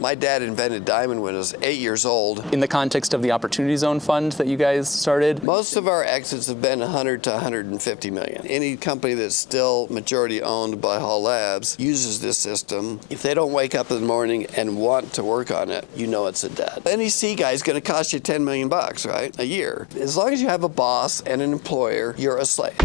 My dad invented diamond when I was 8 years old. In the context of the Opportunity Zone Fund that you guys started? Most of our exits have been 100 to 150 million. Any company that's still majority owned by Hall Labs uses this system. If they don't wake up in the morning and want to work on it, you know it's a debt. Any C guy is going to cost you 10 million bucks, right? A year. As long as you have a boss and an employer, you're a slave.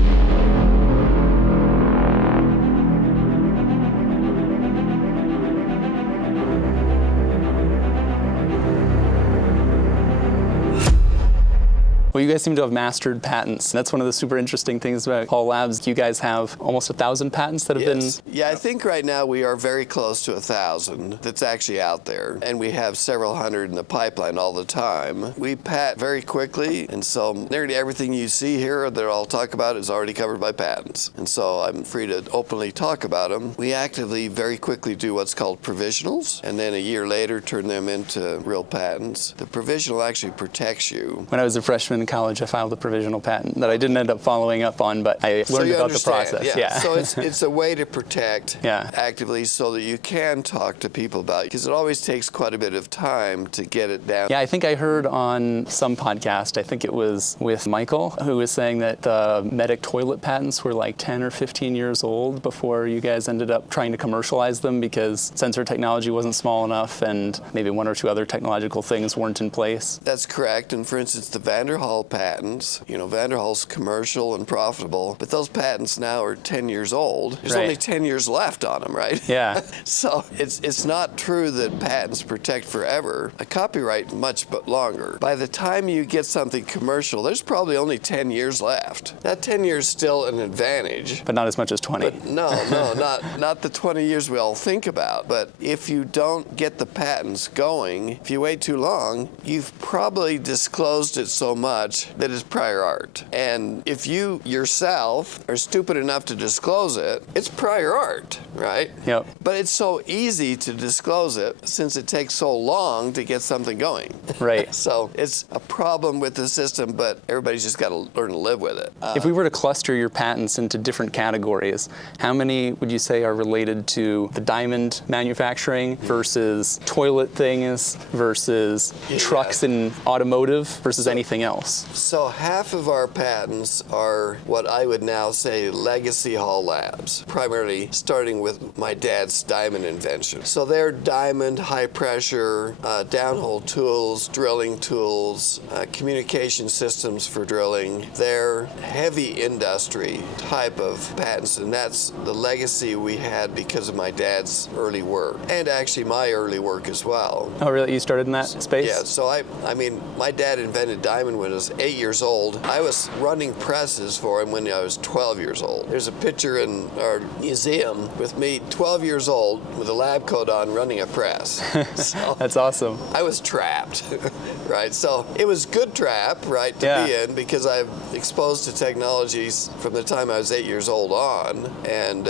Well, you guys seem to have mastered patents. That's one of the super interesting things about Hall Labs. You guys have almost 1,000 patents that have been... Yeah, I think right now we are very close to 1,000 that's actually out there. And we have several hundred in the pipeline all the time. We patent very quickly, and so nearly everything you see here that I'll talk about is already covered by patents. And so I'm free to openly talk about them. We actively, very quickly do what's called provisionals, and then a year later turn them into real patents. The provisional actually protects you. When I was a freshman in college, I filed a provisional patent that I didn't end up following up on, but I learned about the process. Yeah. So it's a way to protect actively so that you can talk to people about it, because it always takes quite a bit of time to get it down. Yeah, I think I heard on some podcast, I think it was with Michael, who was saying that the medic toilet patents were like 10 or 15 years old before you guys ended up trying to commercialize them because sensor technology wasn't small enough and maybe one or two other technological things weren't in place. That's correct. And for instance, the Vanderhall patents, Vanderhall's commercial and profitable, but those patents now are 10 years old. There's only 10 years left on them, right? Yeah. So it's not true that patents protect forever. A copyright much but longer. By the time you get something commercial, there's probably only 10 years left. That 10 years is still an advantage. But not as much as 20. But no, not the 20 years we all think about. But if you don't get the patents going, if you wait too long, you've probably disclosed it so much that is prior art. And if you yourself are stupid enough to disclose it, it's prior art, right? Yep. But it's so easy to disclose it since it takes so long to get something going. Right. So it's a problem with the system, but everybody's just got to learn to live with it. If we were to cluster your patents into different categories, how many would you say are related to the diamond manufacturing versus toilet things versus trucks and automotive versus anything else? So half of our patents are what I would now say legacy Hall Labs, primarily starting with my dad's diamond invention. So they're diamond, high pressure, downhole tools, drilling tools, communication systems for drilling. They're heavy industry type of patents, and that's the legacy we had because of my dad's early work, and actually my early work as well. Oh, really? You started in that space? Yeah, so I mean, my dad invented diamond when I was 8 years old. I was running presses for him when I was 12 years old. There's a picture in our museum with me 12 years old with a lab coat on running a press. So that's awesome. I was trapped, right? So it was good trap, right, to be in because I'm exposed to technologies from the time I was 8 years old on and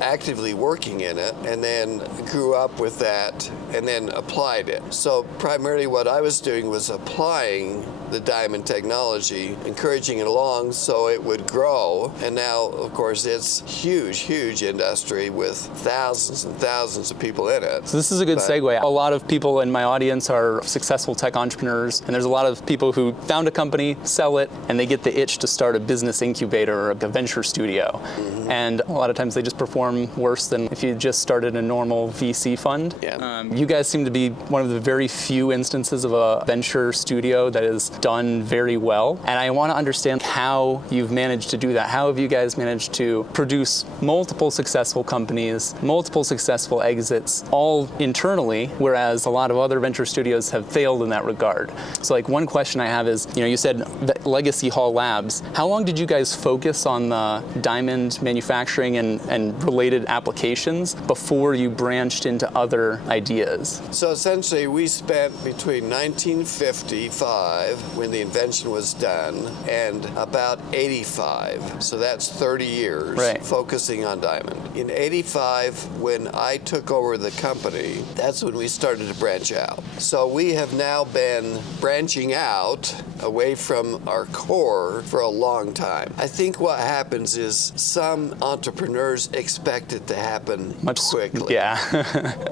actively working in it, and then grew up with that and then applied it. So primarily what I was doing was applying the diamond technology, encouraging it along so it would grow. And now, of course, it's huge industry with thousands and thousands of people in it. So this is a good segue. A lot of people in my audience are successful tech entrepreneurs, and there's a lot of people who found a company, sell it, and they get the itch to start a business incubator or a venture studio. Mm-hmm. And a lot of times they just perform worse than if you just started a normal VC fund. Yeah. You guys seem to be one of the very few instances of a venture studio that is done very well. And I want to understand how you've managed to do that. How have you guys managed to produce multiple successful companies, multiple successful exits, all internally, whereas a lot of other venture studios have failed in that regard? So like one question I have is, you said that Legacy Hall Labs. How long did you guys focus on the diamond manufacturing and related applications before you branched into other ideas? So essentially we spent between 1955 when the invention was done and about 85, so that's 30 years focusing on diamond. In 85, when I took over the company, that's when we started to branch out. So we have now been branching out away from our core for a long time. I think what happens is some entrepreneurs expect expect it to happen much quickly. Yeah.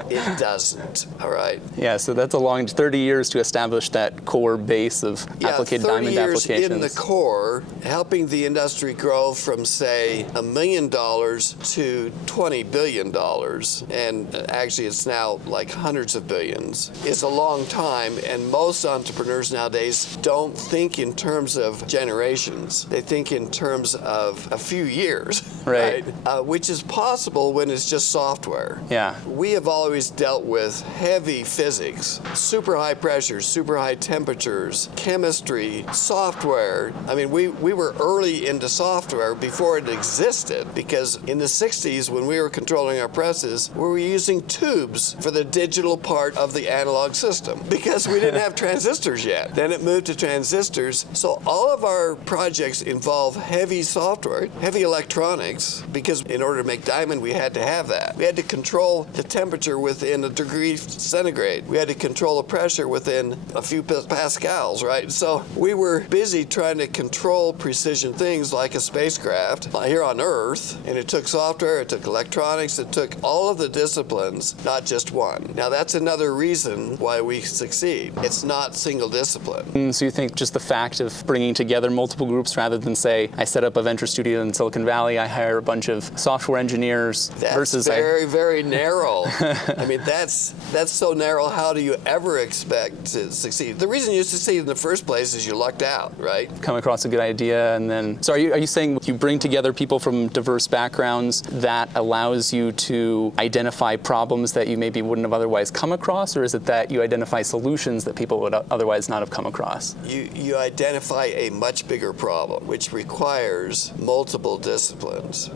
It doesn't, all right? Yeah, so that's a long 30 years to establish that core base of diamond 30 years applications. in the core, helping the industry grow from, say, $1 million to $20 billion, and actually it's now like hundreds of billions, is a long time, and most entrepreneurs nowadays don't think in terms of generations. They think in terms of a few years, right? Which is possible when it's just software. Yeah. We have always dealt with heavy physics, super high pressures, super high temperatures, chemistry, software. I mean, we were early into software before it existed, because in the 60s, when we were controlling our presses, we were using tubes for the digital part of the analog system because we didn't have transistors yet. Then it moved to transistors. So all of our projects involve heavy software, heavy electronics, because in order to make diamond, we had to have that. We had to control the temperature within a degree centigrade. We had to control the pressure within a few pascals, right? So we were busy trying to control precision things like a spacecraft here on Earth, and it took software, it took electronics, it took all of the disciplines, not just one. Now that's another reason why we succeed. It's not single discipline. So you think just the fact of bringing together multiple groups rather than, say, I set up a venture studio in Silicon Valley, I hire a bunch of software engineers versus very, very narrow. I mean, that's so narrow. How do you ever expect to succeed? The reason you succeed in the first place is you lucked out, right? Come across a good idea, and then. So are you saying you bring together people from diverse backgrounds that allows you to identify problems that you maybe wouldn't have otherwise come across, or is it that you identify solutions that people would otherwise not have come across? You identify a much bigger problem, which requires multiple disciplines.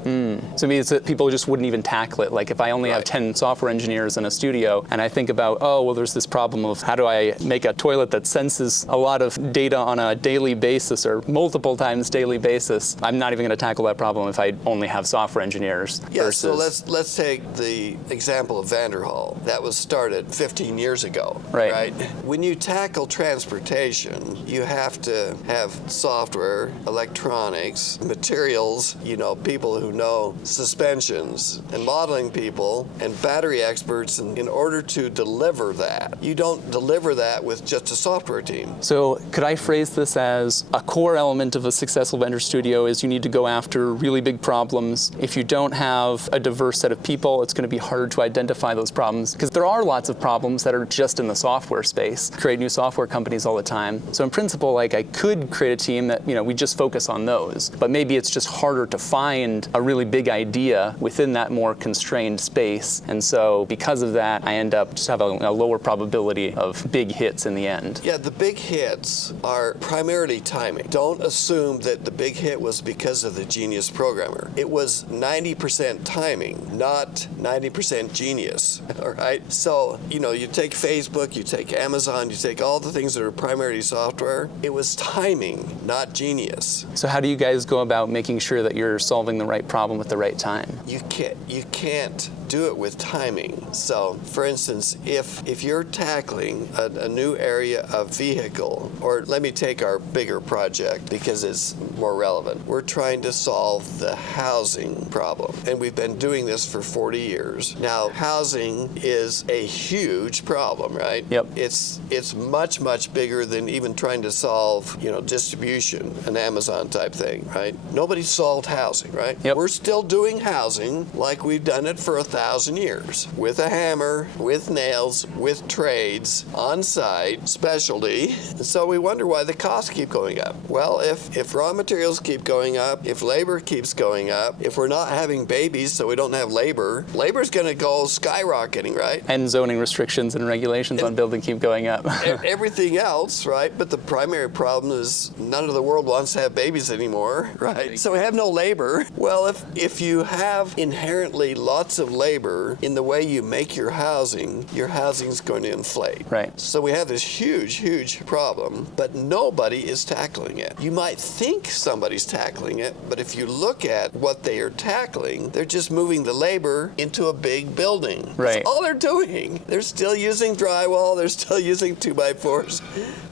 So it means that people just wouldn't even tackle it. Like if I only have 10 software engineers in a studio, and I think about, oh, well, there's this problem of how do I make a toilet that senses a lot of data on a daily basis or multiple times daily basis. I'm not even going to tackle that problem if I only have software engineers. Yeah, versus... so let's take the example of Vanderhall. That was started 15 years ago, right? When you tackle transportation, you have to have software, electronics, materials, people who know suspensions and modeling people and battery experts in order to deliver that. You don't deliver that with just a software team. So could I phrase this as a core element of a successful venture studio is you need to go after really big problems. If you don't have a diverse set of people, it's going to be harder to identify those problems because there are lots of problems that are just in the software space. Create new software companies all the time. So in principle, I could create a team that, we just focus on those, but maybe it's just harder to find a really big idea within that more constrained space. And so because of that, I end up just having a lower probability of big hits in the end. Yeah, the big hits are primarily timing. Don't assume that the big hit was because of the genius programmer. It was 90% timing, not 90% genius, all right? So, you take Facebook, you take Amazon, you take all the things that are primarily software. It was timing, not genius. So how do you guys go about making sure that you're solving the right problem at the right time? You can't do it with timing. So, for instance, if you're tackling a new area of vehicle, or let me take our bigger project because it's more relevant. We're trying to solve the housing problem, and we've been doing this for 40 years. Now, housing is a huge problem, right? Yep. It's much, much bigger than even trying to solve, distribution, an Amazon type thing, right? Nobody solved housing, right? Yep. We're still doing housing like we've done it for 1,000 years, with a hammer, with nails, with trades, on site, specialty. And so we wonder why the costs keep going up. Well, if raw materials keep going up, if labor keeps going up, if we're not having babies so we don't have labor's going to go skyrocketing, right? And zoning restrictions and regulations on building keep going up. Everything else, right? But the primary problem is none of the world wants to have babies anymore, right? So we have no labor. Well, if you have inherently lots of labor labor in the way you make your housing's going to inflate. Right. So we have this huge problem, but nobody is tackling it. You might think somebody's tackling it, but if you look at what they are tackling, they're just moving the labor into a big building. Right. That's all they're doing. They're still using drywall, they're still using 2x4s,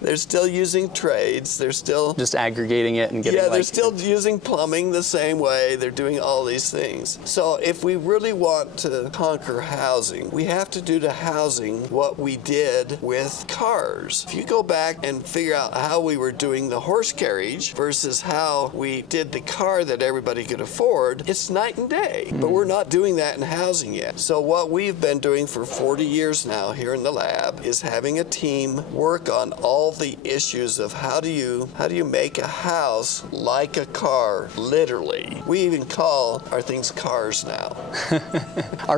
they're still using trades, they're still just aggregating it and getting they're still using plumbing the same way. They're doing all these things. So if we really want to conquer housing, we have to do to housing what we did with cars. If you go back and figure out how we were doing the horse carriage versus how we did the car that everybody could afford, it's night and day. But we're not doing that in housing yet. So what we've been doing for 40 years now here in the lab is having a team work on all the issues of how do you make a house like a car, literally. We even call our things cars now.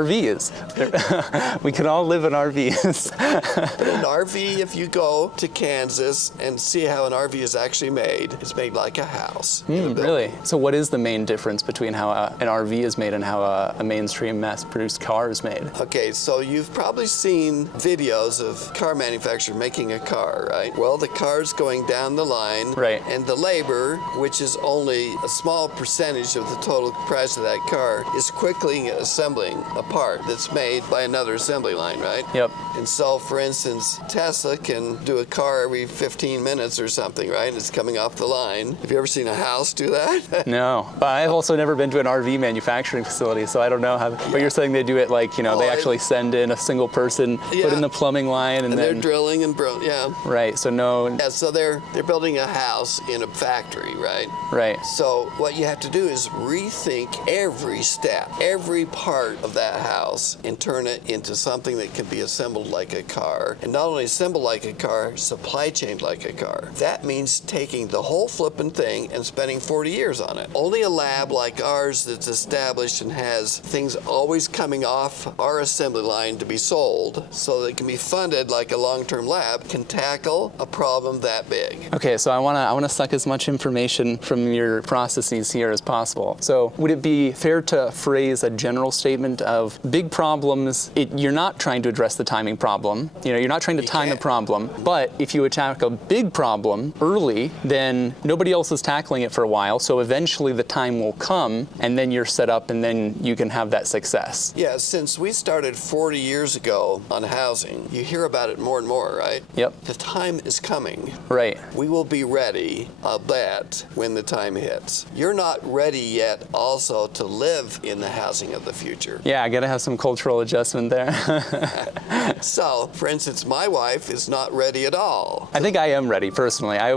RVs. We can all live in RVs. But an RV, if you go to Kansas and see how an RV is actually made, it's made like a house. Really? So what is the main difference between how an RV is made and how a mainstream mass-produced car is made? Okay, so you've probably seen videos of car manufacturer making a car, right? Well, the car's going down the line, right, and the labor, which is only a small percentage of the total price of that car, is quickly assembling a part that's made by another assembly line, right? Yep. And so, for instance, Tesla can do a car every 15 minutes or something, right? It's coming off the line. Have you ever seen a house do that? No. But I've also never been to an RV manufacturing facility, so I don't know how. But you're saying they do it like, they actually send in a single person, put in the plumbing line, and then they're drilling and Right. So no. Yeah. So they're building a house in a factory, right? Right. So what you have to do is rethink every step, every part of that house, and turn it into something that can be assembled like a car. And not only assembled like a car, supply chained like a car. That means taking the whole flippin' thing and spending 40 years on it. Only a lab like ours that's established and has things always coming off our assembly line to be sold so that it can be funded like a long-term lab can tackle a problem that big. Okay, so I want to suck as much information from your processes here as possible. So would it be fair to phrase a general statement of big problems, you're not trying to address the timing problem, you're not trying to time the problem, but if you attack a big problem early, then nobody else is tackling it for a while, so eventually the time will come, and then you're set up, and then you can have that success. Yeah, since we started 40 years ago on housing, you hear about it more and more, right? Yep. The time is coming. Right. We will be ready, I'll bet, when the time hits. You're not ready yet also to live in the housing of the future. Yeah, I gotta have some cultural adjustment there. So, for instance, my wife is not ready at all. I think I am ready, personally. I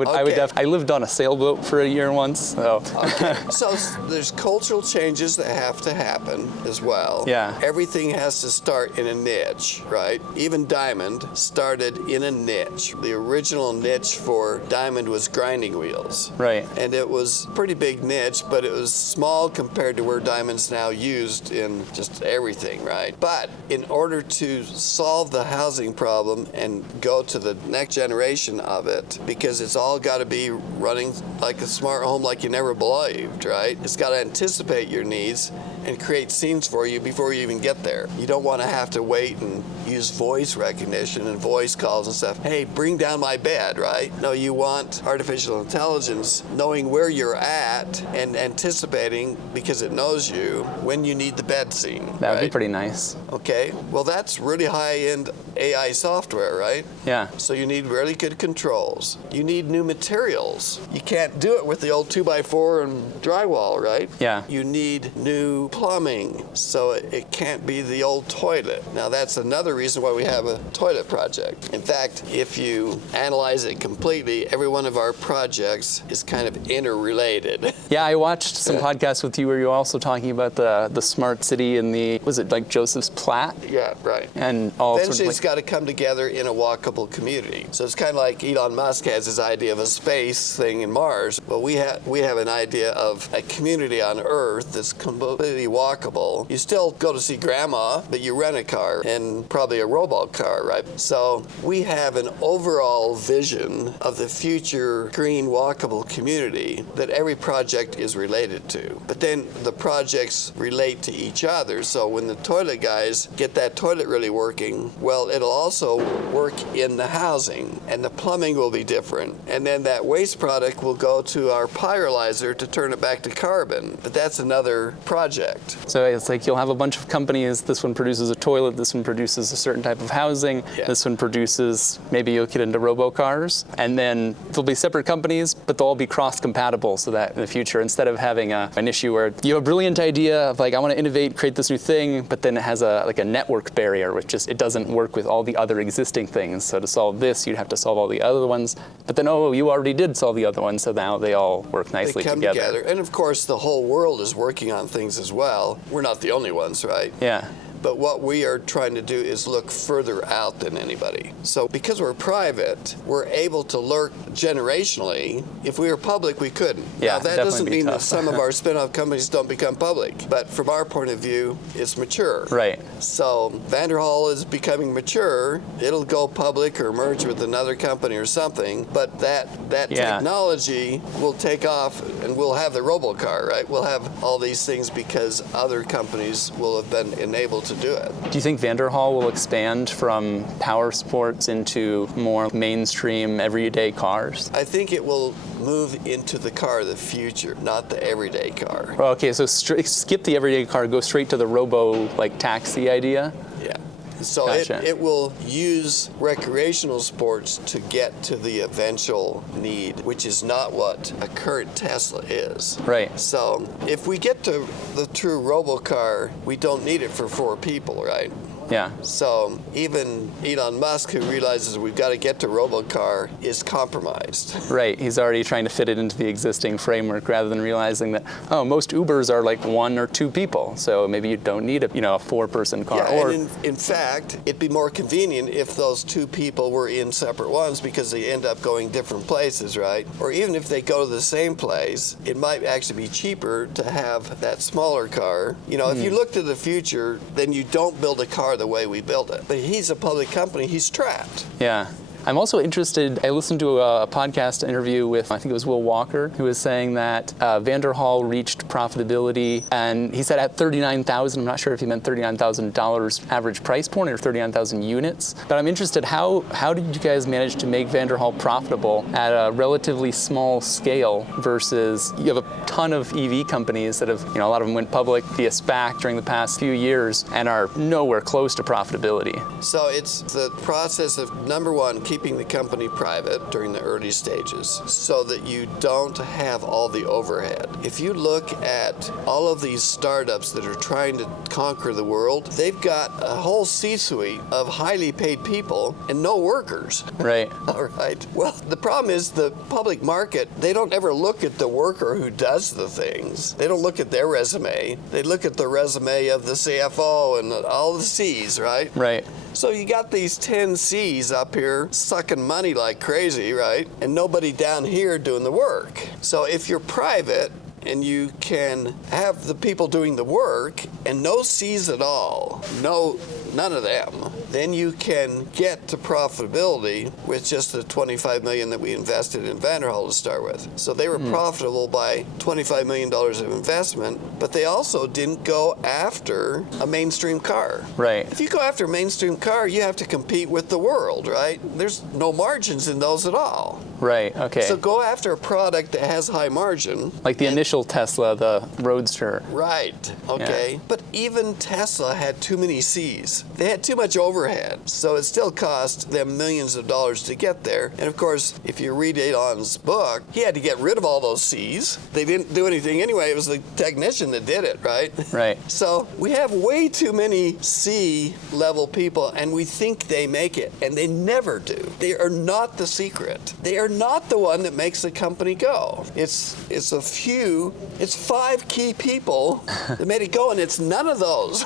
lived on a sailboat for a year once, so. Okay. So there's cultural changes that have to happen as well. Yeah. Everything has to start in a niche, right? Even Diamond started in a niche. The original niche for Diamond was grinding wheels. Right. And it was a pretty big niche, but it was small compared to where Diamond's now used in just everything, right? But in order to solve the housing problem and go to the next generation of it, because it's all got to be running like a smart home like you never believed, right? It's got to anticipate your needs and create scenes for you before you even get there. You don't want to have to wait and use voice recognition and voice calls and stuff. Hey, bring down my bed, right? No, you want artificial intelligence knowing where you're at and anticipating, because it knows you, when you need the bed scene. That would right? be pretty nice. Okay, well that's really high-end AI software, right? Yeah. So you need really good controls. You need new materials. You can't do it with the old 2x4 and drywall, right? Yeah. You need new plumbing, so it can't be the old toilet. Now that's another reason why we have a toilet project. In fact, if you analyze it completely, every one of our projects is kind of interrelated. Yeah, I watched some podcasts with you where you were also talking about the smart city and was it like Joseph's Platte? Yeah, right. And all Eventually sorts it's got to come together in a walkable community. So it's kind of like Elon Musk has his idea of a space thing in Mars. Well, we have an idea of a community on Earth that's completely walkable. You still go to see grandma, but you rent a car and probably a robot car, right? So we have an overall vision of the future green walkable community that every project is related to. But then the projects relate to each other. So when the toilet guys get that toilet really working, well, it'll also work in the housing, and the plumbing will be different. And then that waste product will go to our pyrolyzer to turn it back to carbon. But that's another project. So it's like you'll have a bunch of companies. This one produces a toilet. This one produces a certain type of housing. Yeah. This one produces, maybe you'll get into robocars. And then there'll be separate companies, but they'll all be cross-compatible so that in the future, instead of having an issue where you have a brilliant idea of like, I want to innovate, create this new thing, but then it has a network barrier, which just, it doesn't work with all the other existing things. So to solve this, you'd have to solve all the other ones. But then, oh, you already did solve the other ones, so now they all work nicely They come together. And of course, the whole world is working on things as well. We're not the only ones, right? Yeah. But what we are trying to do is look further out than anybody. So because we're private, we're able to lurk generationally. If we were public, we couldn't. Yeah, now, that doesn't mean tough. that some of our spin-off companies don't become public. But from our point of view, it's mature. Right. So Vanderhall is becoming mature. It'll go public or merge with another company or something. But that technology will take off, and we'll have the robocar, right? We'll have all these things because other companies will have been enabled to do it. Do you think Vanderhall will expand from power sports into more mainstream everyday cars? I think it will move into the car of the future, not the everyday car. Okay, so skip the everyday car, go straight to the robo taxi idea? Yeah. So Gotcha. it will use recreational sports to get to the eventual need, which is not what a current Tesla is. Right. So if we get to the true robocar, we don't need it for 4 people, right? Yeah. So even Elon Musk, who realizes we've got to get to robocar, is compromised. Right. He's already trying to fit it into the existing framework rather than realizing that, oh, most Ubers are like 1 or 2 people. So maybe you don't need a 4-person car. Yeah, or and in fact, it'd be more convenient if those 2 people were in separate ones because they end up going different places, right? Or even if they go to the same place, it might actually be cheaper to have that smaller car. If you look to the future, then you don't build a car the way we build it. But he's a public company, he's trapped. Yeah. I'm also interested, I listened to a podcast interview with, I think it was Will Walker, who was saying that Vanderhall reached profitability, and he said at 39,000, I'm not sure if he meant $39,000 average price point or 39,000 units, but I'm interested, how did you guys manage to make Vanderhall profitable at a relatively small scale versus, you have a ton of EV companies that have, a lot of them went public via SPAC during the past few years and are nowhere close to profitability. So it's the process of, number one, keeping the company private during the early stages so that you don't have all the overhead. If you look at all of these startups that are trying to conquer the world, they've got a whole C-suite of highly paid people and no workers. Right. All right. Well, the problem is the public market, they don't ever look at the worker who does the things. They don't look at their resume. They look at the resume of the CFO and all the C's, right? Right. So you got these 10 C's up here sucking money like crazy, right? And nobody down here doing the work. So if you're private and you can have the people doing the work and no C's at all, none of them, then you can get to profitability with just the $25 million that we invested in Vanderhall to start with. So they were profitable by $25 million of investment, but they also didn't go after a mainstream car. Right. If you go after a mainstream car, you have to compete with the world, right? There's no margins in those at all. Right, okay. So go after a product that has high margin. Like the initial Tesla, the Roadster. Right, okay. Yeah. But even Tesla had too many C's. They had too much overhead, so it still cost them millions of dollars to get there. And of course, if you read Elon's book, he had to get rid of all those C's. They didn't do anything anyway. It was the technician that did it, right? Right. So we have way too many C-level people, and we think they make it, and they never do. They are not the secret. They are not the one that makes the company go. It's a few, it's 5 key people that made it go, and it's none of those.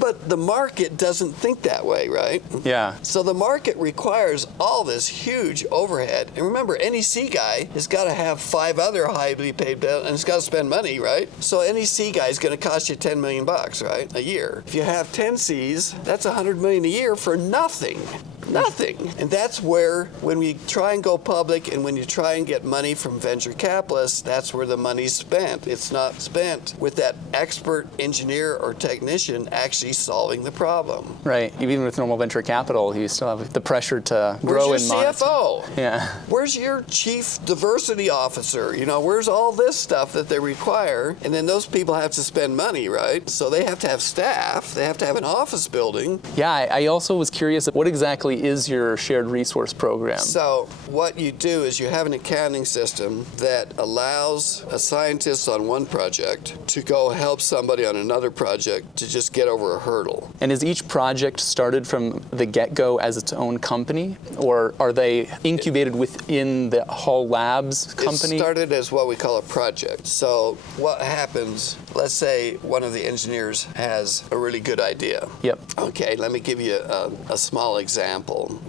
But the market market doesn't think that way, right? Yeah. So the market requires all this huge overhead. And remember, NEC guy has got to have 5 other highly paid bills, and it's got to spend money, right? So NEC guy is going to cost you $10 million, right, a year. If you have 10 Cs, that's $100 million a year for nothing. Nothing. And that's where, when we try and go public and when you try and get money from venture capitalists, that's where the money's spent. It's not spent with that expert engineer or technician actually solving the problem. Right. Even with normal venture capital, you still have the pressure to grow and Where's your CFO? Yeah. Where's your chief diversity officer? Where's all this stuff that they require? And then those people have to spend money, right? So they have to have staff. They have to have an office building. Yeah, I also was curious, what exactly is your shared resource program? So what you do is you have an accounting system that allows a scientist on one project to go help somebody on another project to just get over a hurdle. And is each project started from the get-go as its own company, or are they incubated within the Hall Labs company? It started as what we call a project. So what happens, let's say one of the engineers has a really good idea. Yep. Okay, let me give you a small example.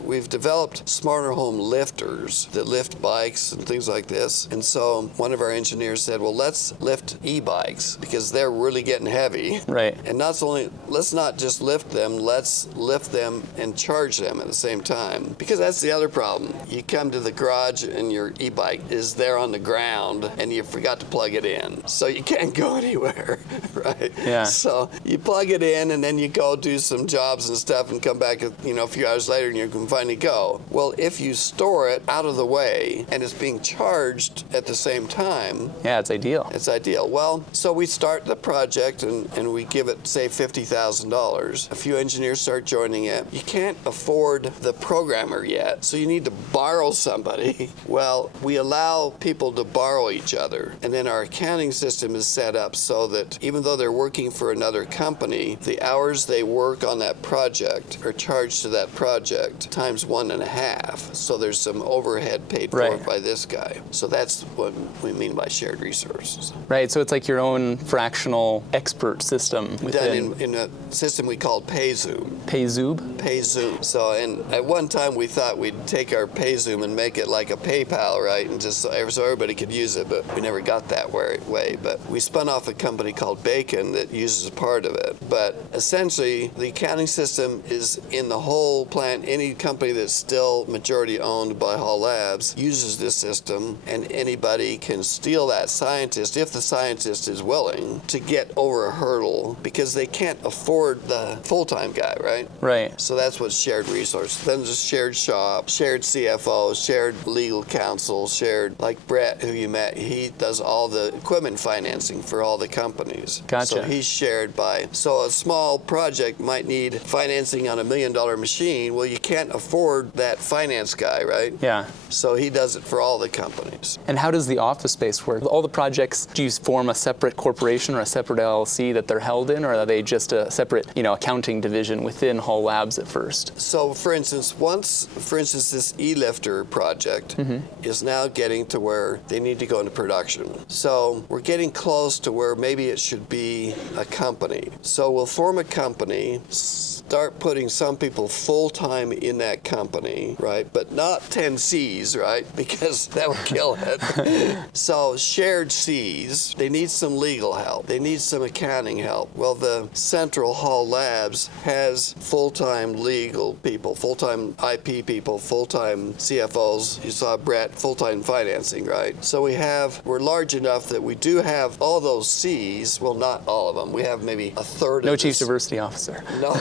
We've developed smarter home lifters that lift bikes and things like this. And so one of our engineers said, well, let's lift e-bikes because they're really getting heavy. Right. And let's not just lift them, let's lift them and charge them at the same time. Because that's the other problem. You come to the garage and your e-bike is there on the ground and you forgot to plug it in. So you can't go anywhere, right? Yeah. So you plug it in and then you go do some jobs and stuff and come back, a few hours later and you can finally go. Well, if you store it out of the way and it's being charged at the same time, yeah, it's ideal. it's ideal. Well, so we start the project and we give it, say, $50,000. A few engineers start joining it. You can't afford the programmer yet, so you need to borrow somebody. Well, we allow people to borrow each other, and then our accounting system is set up so that even though they're working for another company, the hours they work on that project are charged to that project times 1.5. So there's some overhead paid for by this guy. So that's what we mean by shared resources. Right, so it's like your own fractional expert system within. Done in a system we called PayZoom. PayZoom? PayZoom. So, and at one time we thought we'd take our PayZoom and make it like a PayPal, right? And just so everybody could use it, but we never got that way. But we spun off a company called Bacon that uses part of it. But essentially, the accounting system is in the whole plant. Any company that's still majority owned by Hall Labs uses this system, and anybody can steal that scientist, if the scientist is willing, to get over a hurdle because they can't afford the full-time guy, right? Right. So that's what shared resource. Then there's shared shop, shared CFO, shared legal counsel, shared, like Brett, who you met, he does all the equipment financing for all the companies. Gotcha. So he's shared by, so a small project might need financing on $1 million machine. Well, you can't afford that finance guy, right? Yeah. So he does it for all the companies. And how does the office space work? All the projects, do you form a separate corporation or a separate LLC that they're held in, or are they just a separate, accounting division within Hall Labs at first? So, for instance, this e-lifter project is now getting to where they need to go into production. So we're getting close to where maybe it should be a company. So we'll form a company, start putting some people full-time in that company, right? But not 10 Cs, right? Because that would kill it. So shared Cs, they need some legal help. They need some accounting help. Well, the Central Hall Labs has full-time legal people, full-time IP people, full-time CFOs. You saw Brett, full-time financing, right? So we're large enough that we do have all those Cs. Well, not all of them. We have maybe a third No of chief diversity officer. No.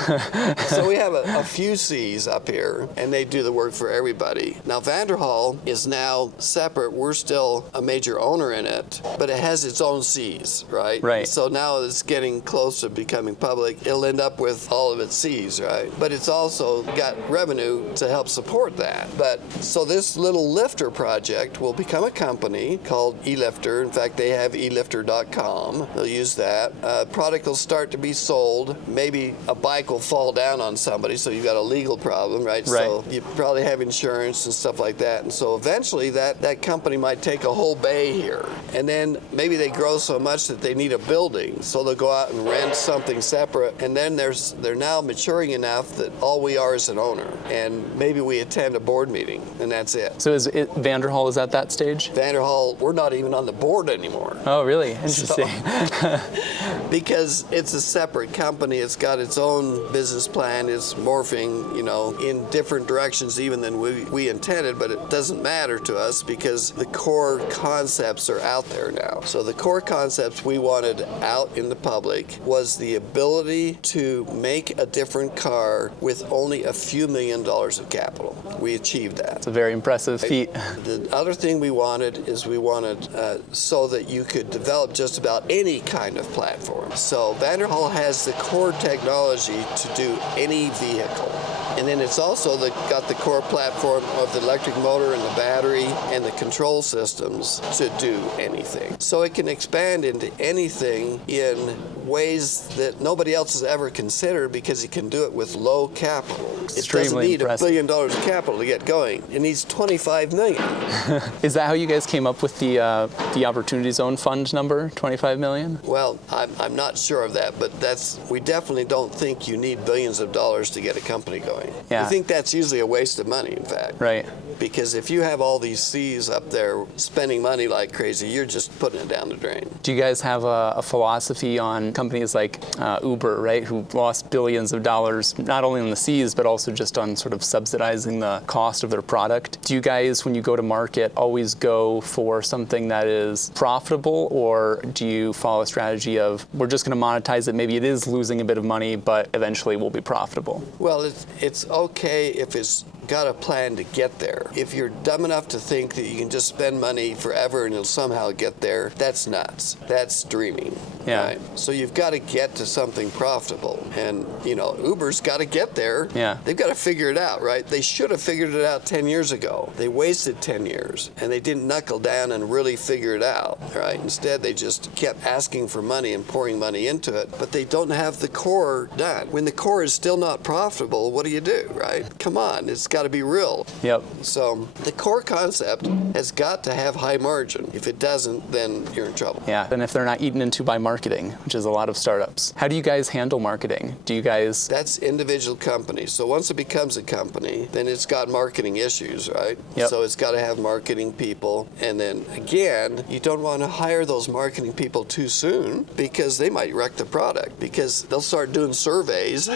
So we have a few Cs up here, and they do the work for everybody. Now, Vanderhall is now separate. We're still a major owner in it, but it has its own Cs, right? Right. So now it's getting close to becoming public. It'll end up with all of its Cs, right? But it's also got revenue to help support that. But so this little lifter project will become a company called eLifter. In fact, they have elifter.com, them. They'll use that. Product will start to be sold. Maybe a bike will fall down on somebody, so you've got a legal problem, right? So you probably have insurance and stuff like that. And so eventually that company might take a whole bay here. And then maybe they grow so much that they need a building. So they'll go out and rent something separate. And then they're now maturing enough that all we are is an owner. And maybe we attend a board meeting, and that's it. So Vanderhall is at that stage? Vanderhall, we're not even on the board anymore. Oh, really? Interesting. Because it's a separate company. It's got its own business plan. It's morphing, in different directions even than we intended, but it doesn't matter to us because the core concepts are out there now. So the core concepts we wanted out in the public was the ability to make a different car with only a few $1 million of capital. We achieved that. It's a very impressive feat. The other thing we wanted is so that you could develop just about any kind of platform. So Vanderhall has the core technology to do any vehicle. And then it's also got the core platform of the electric motor and the battery and the control systems to do anything. So it can expand into anything in ways that nobody else has ever considered because it can do it with low capital. It doesn't need $1 billion of capital to get going. It needs $25 million. Is that how you guys came up with the Opportunity Zone Fund number, $25 million? Well, I'm not sure of that, but we definitely don't think you need billions of dollars to get a company going. Yeah. We think that's usually a waste of money, in fact. Right. Because if you have all these C's up there spending money like crazy, you're just putting it down the drain. Do you guys have a philosophy on companies like Uber, right, who lost billions of dollars, not only on the C's, but also just on sort of subsidizing the cost of their product? Do you guys, when you go to market, always go for something that is profitable, or do you follow a strategy of, we're just going to monetize it, maybe it is losing a bit of money, but eventually we'll be profitable? Well, it's okay if it's got a plan to get there. If you're dumb enough to think that you can just spend money forever and you'll somehow get there, that's nuts. That's dreaming. Yeah. Right? So you've got to get to something profitable. And, Uber's got to get there. Yeah. They've got to figure it out, right? They should have figured it out 10 years ago. They wasted 10 years and they didn't knuckle down and really figure it out, right? Instead, they just kept asking for money and pouring money into it, but they don't have the core done. When the core is still not profitable, what do you do, right? Come on, it's got to be real. Yep. So the core concept has got to have high margin. If it doesn't, then you're in trouble. Yeah, and if they're not eaten into by marketing, which is a lot of startups. How do you guys handle marketing? Do you guys... That's individual companies. So once it becomes a company, then it's got marketing issues, right? Yep. So it's got to have marketing people. And then again, you don't want to hire those marketing people too soon because they might wreck the product because they'll start doing surveys,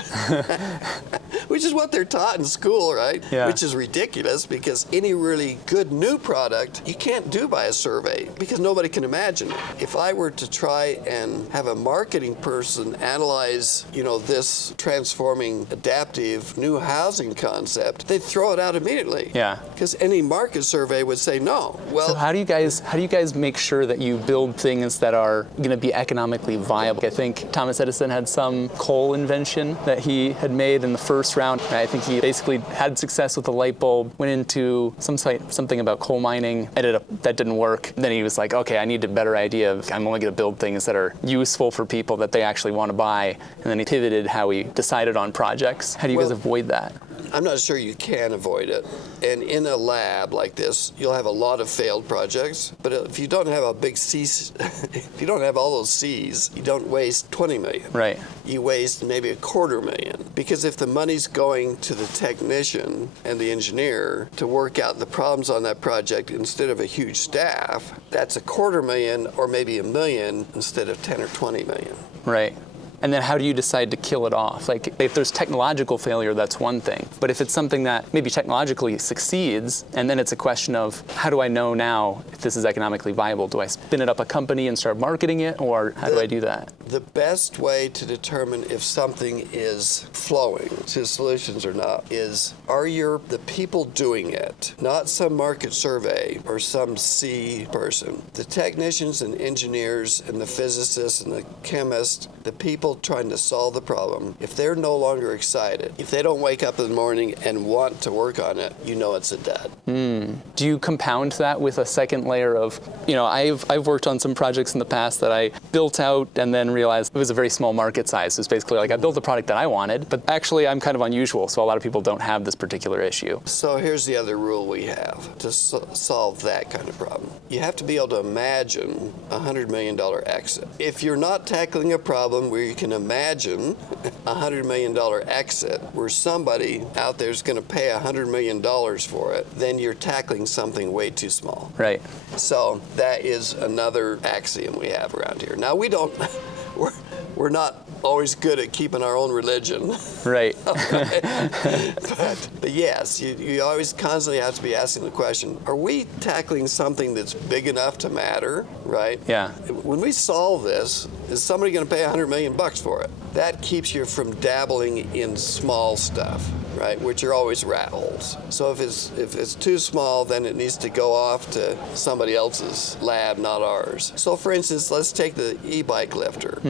which is what they're taught in school, right? Yeah. Which is ridiculous because any really good new product you can't do by a survey because nobody can imagine it. If I were to try and have a marketing person analyze, this transforming adaptive new housing concept, they'd throw it out immediately. Yeah. Because any market survey would say no. Well, so how do you guys make sure that you build things that are going to be economically viable? I think Thomas Edison had some coal invention that he had made in the first round. I think he basically had success with the light bulb, went into something about coal mining, ended up that didn't work. Then he was like, okay, I need a better idea of I'm only going to build things that are useful for people that they actually want to buy. And then he pivoted how he decided on projects. How do you guys avoid that? I'm not sure you can avoid it. And in a lab like this, you'll have a lot of failed projects. But if you don't have a big C, if you don't have all those C's, you don't waste 20 million. Right. You waste maybe $250,000. Because if the money's going to the technician and the engineer to work out the problems on that project instead of a huge staff, that's $250,000 or maybe $1 million instead of 10 or 20 million. Right. And then how do you decide to kill it off? Like, if there's technological failure, that's one thing. But if it's something that maybe technologically succeeds, and then it's a question of, how do I know now if this is economically viable? Do I spin it up a company and start marketing it, or how do I do that? The best way to determine if something is flowing to solutions or not is, are the people doing it, not some market survey or some C person. The technicians and engineers and the physicists and the chemists, the people people trying to solve the problem, if they're no longer excited, if they don't wake up in the morning and want to work on it, you know it's a dud. Do you compound that with a second layer of, I've worked on some projects in the past that I built out and then realized it was a very small market size. So it's basically like I built the product that I wanted, but actually I'm kind of unusual, so a lot of people don't have this particular issue. So here's the other rule we have to solve that kind of problem. You have to be able to imagine a $100 million exit. If you're not tackling a problem where you can imagine a $100 million exit, where somebody out there is going to pay $100 million for it, then you're tackling something way too small. Right. So that is another axiom we have around here. Now we're not always good at keeping our own religion. Right. but yes, you always constantly have to be asking the question, are we tackling something that's big enough to matter, right? Yeah. When we solve this, is somebody going to pay $100 million for it? That keeps you from dabbling in small stuff, right, which are always rat holes. So if it's too small, then it needs to go off to somebody else's lab, not ours. So for instance, let's take the e-bike lifter.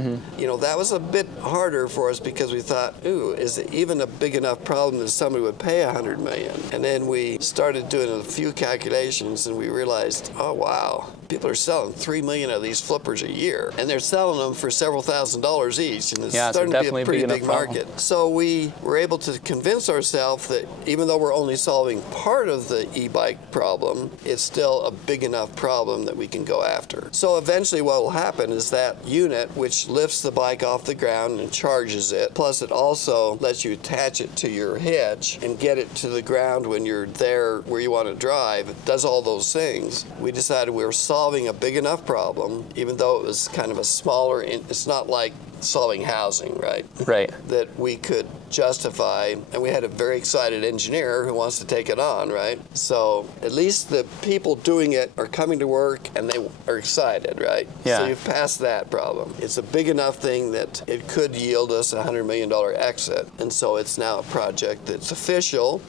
That was a bit harder for us because we thought, is it even a big enough problem that somebody would pay $100 million? And then we started doing a few calculations and we realized, oh wow, people are selling 3 million of these flippers a year, and they're selling them for several $1,000s each, and it's starting to be a pretty big market. So we were able to convince ourselves that even though we're only solving part of the e-bike problem, it's still a big enough problem that we can go after. So eventually what will happen is that unit, which lifts the bike off the ground and charges it, plus it also lets you attach it to your hitch and get it to the ground when you're there where you want to drive, it does all those things. We decided we were solving a big enough problem, even though it was kind of a smaller, it's not like solving housing, right? Right. That we could justify, and we had a very excited engineer who wants to take it on, right? So at least the people doing it are coming to work and they are excited, right? Yeah. So you've passed that problem. It's a big enough thing that it could yield us a $100 million exit, and so it's now a project that's official.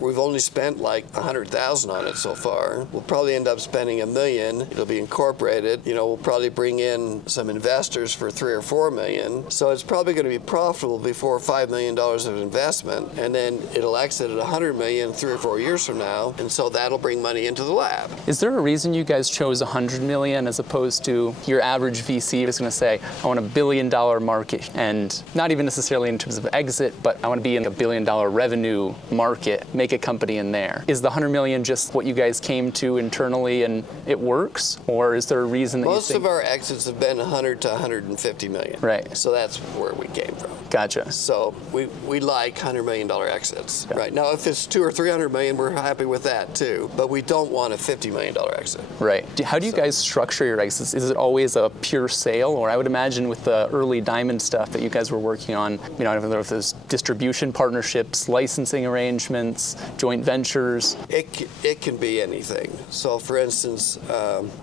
We've only spent like $100,000 on it so far. We'll probably end up spending $1 million. It'll be incorporated. We'll probably bring in some investors for $3 or $4 million. So it's probably going to be profitable before $5 million of investment, and then it'll exit at $100 million 3 or 4 years from now, and so that'll bring money into the lab. Is there a reason you guys chose $100 million as opposed to your average VC is going to say, I want $1 billion market, and not even necessarily in terms of exit, but I want to be in a $1 billion revenue market, make a company in there? Is the $100 million just what you guys came to internally and it works, or is there a reason that Most you think? of our exits have been 100 to 150 million. Right. So that's where we came from. Gotcha. So we like $100 million exits. Yeah. Right. Now, if it's 200 or 300 million, we're happy with that too. But we don't want a $50 million exit. Right. How do you guys structure your exits? Is it always a pure sale? Or I would imagine with the early diamond stuff that you guys were working on, I don't know if there's distribution partnerships, licensing arrangements, joint ventures. It can be anything. So for instance,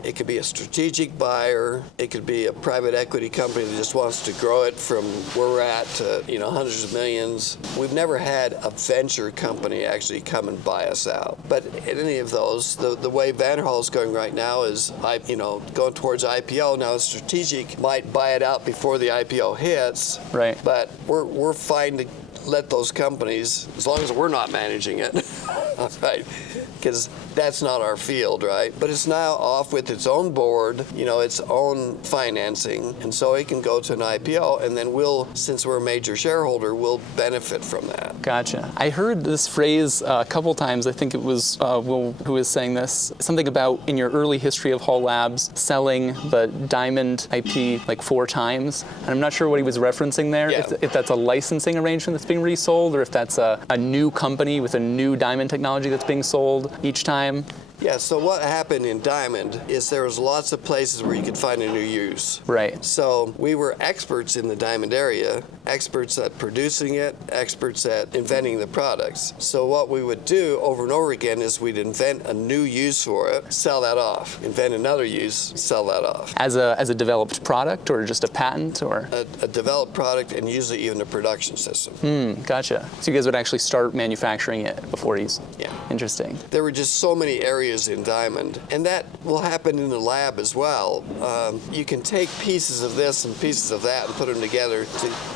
it could be a strategic buyer. It could be a private equity company that just wants to grow it from where we're at to hundreds of millions. We've never had a venture company actually come and buy us out. But in any of those, the way Vanderhall's going right now is going towards IPO. Now a strategic might buy it out before the IPO hits. Right. But we're fine to let those companies, as long as we're not managing it, right? Because that's not our field, right? But it's now off with its own board, its own financing, and so it can go to an IPO, and then since we're a major shareholder, we'll benefit from that. Gotcha. I heard this phrase a couple times. I think it was Will who was saying this. Something about in your early history of Hall Labs selling the diamond IP like 4 times, and I'm not sure what he was referencing there. Yeah. If that's a licensing arrangement that's being resold, or if that's a new company with a new diamond technology that's being sold each time. Yeah, so what happened in diamond is there was lots of places where you could find a new use. Right. So we were experts in the diamond area, experts at producing it, experts at inventing the products. So what we would do over and over again is we'd invent a new use for it, sell that off, invent another use, sell that off. As a developed product, or just a patent, or? A developed product, and usually even a production system. Gotcha. So you guys would actually start manufacturing it before he's... Yeah. Interesting. There were just so many areas areas in Diamond. And that will happen in the lab as well. You can take pieces of this and pieces of that and put them together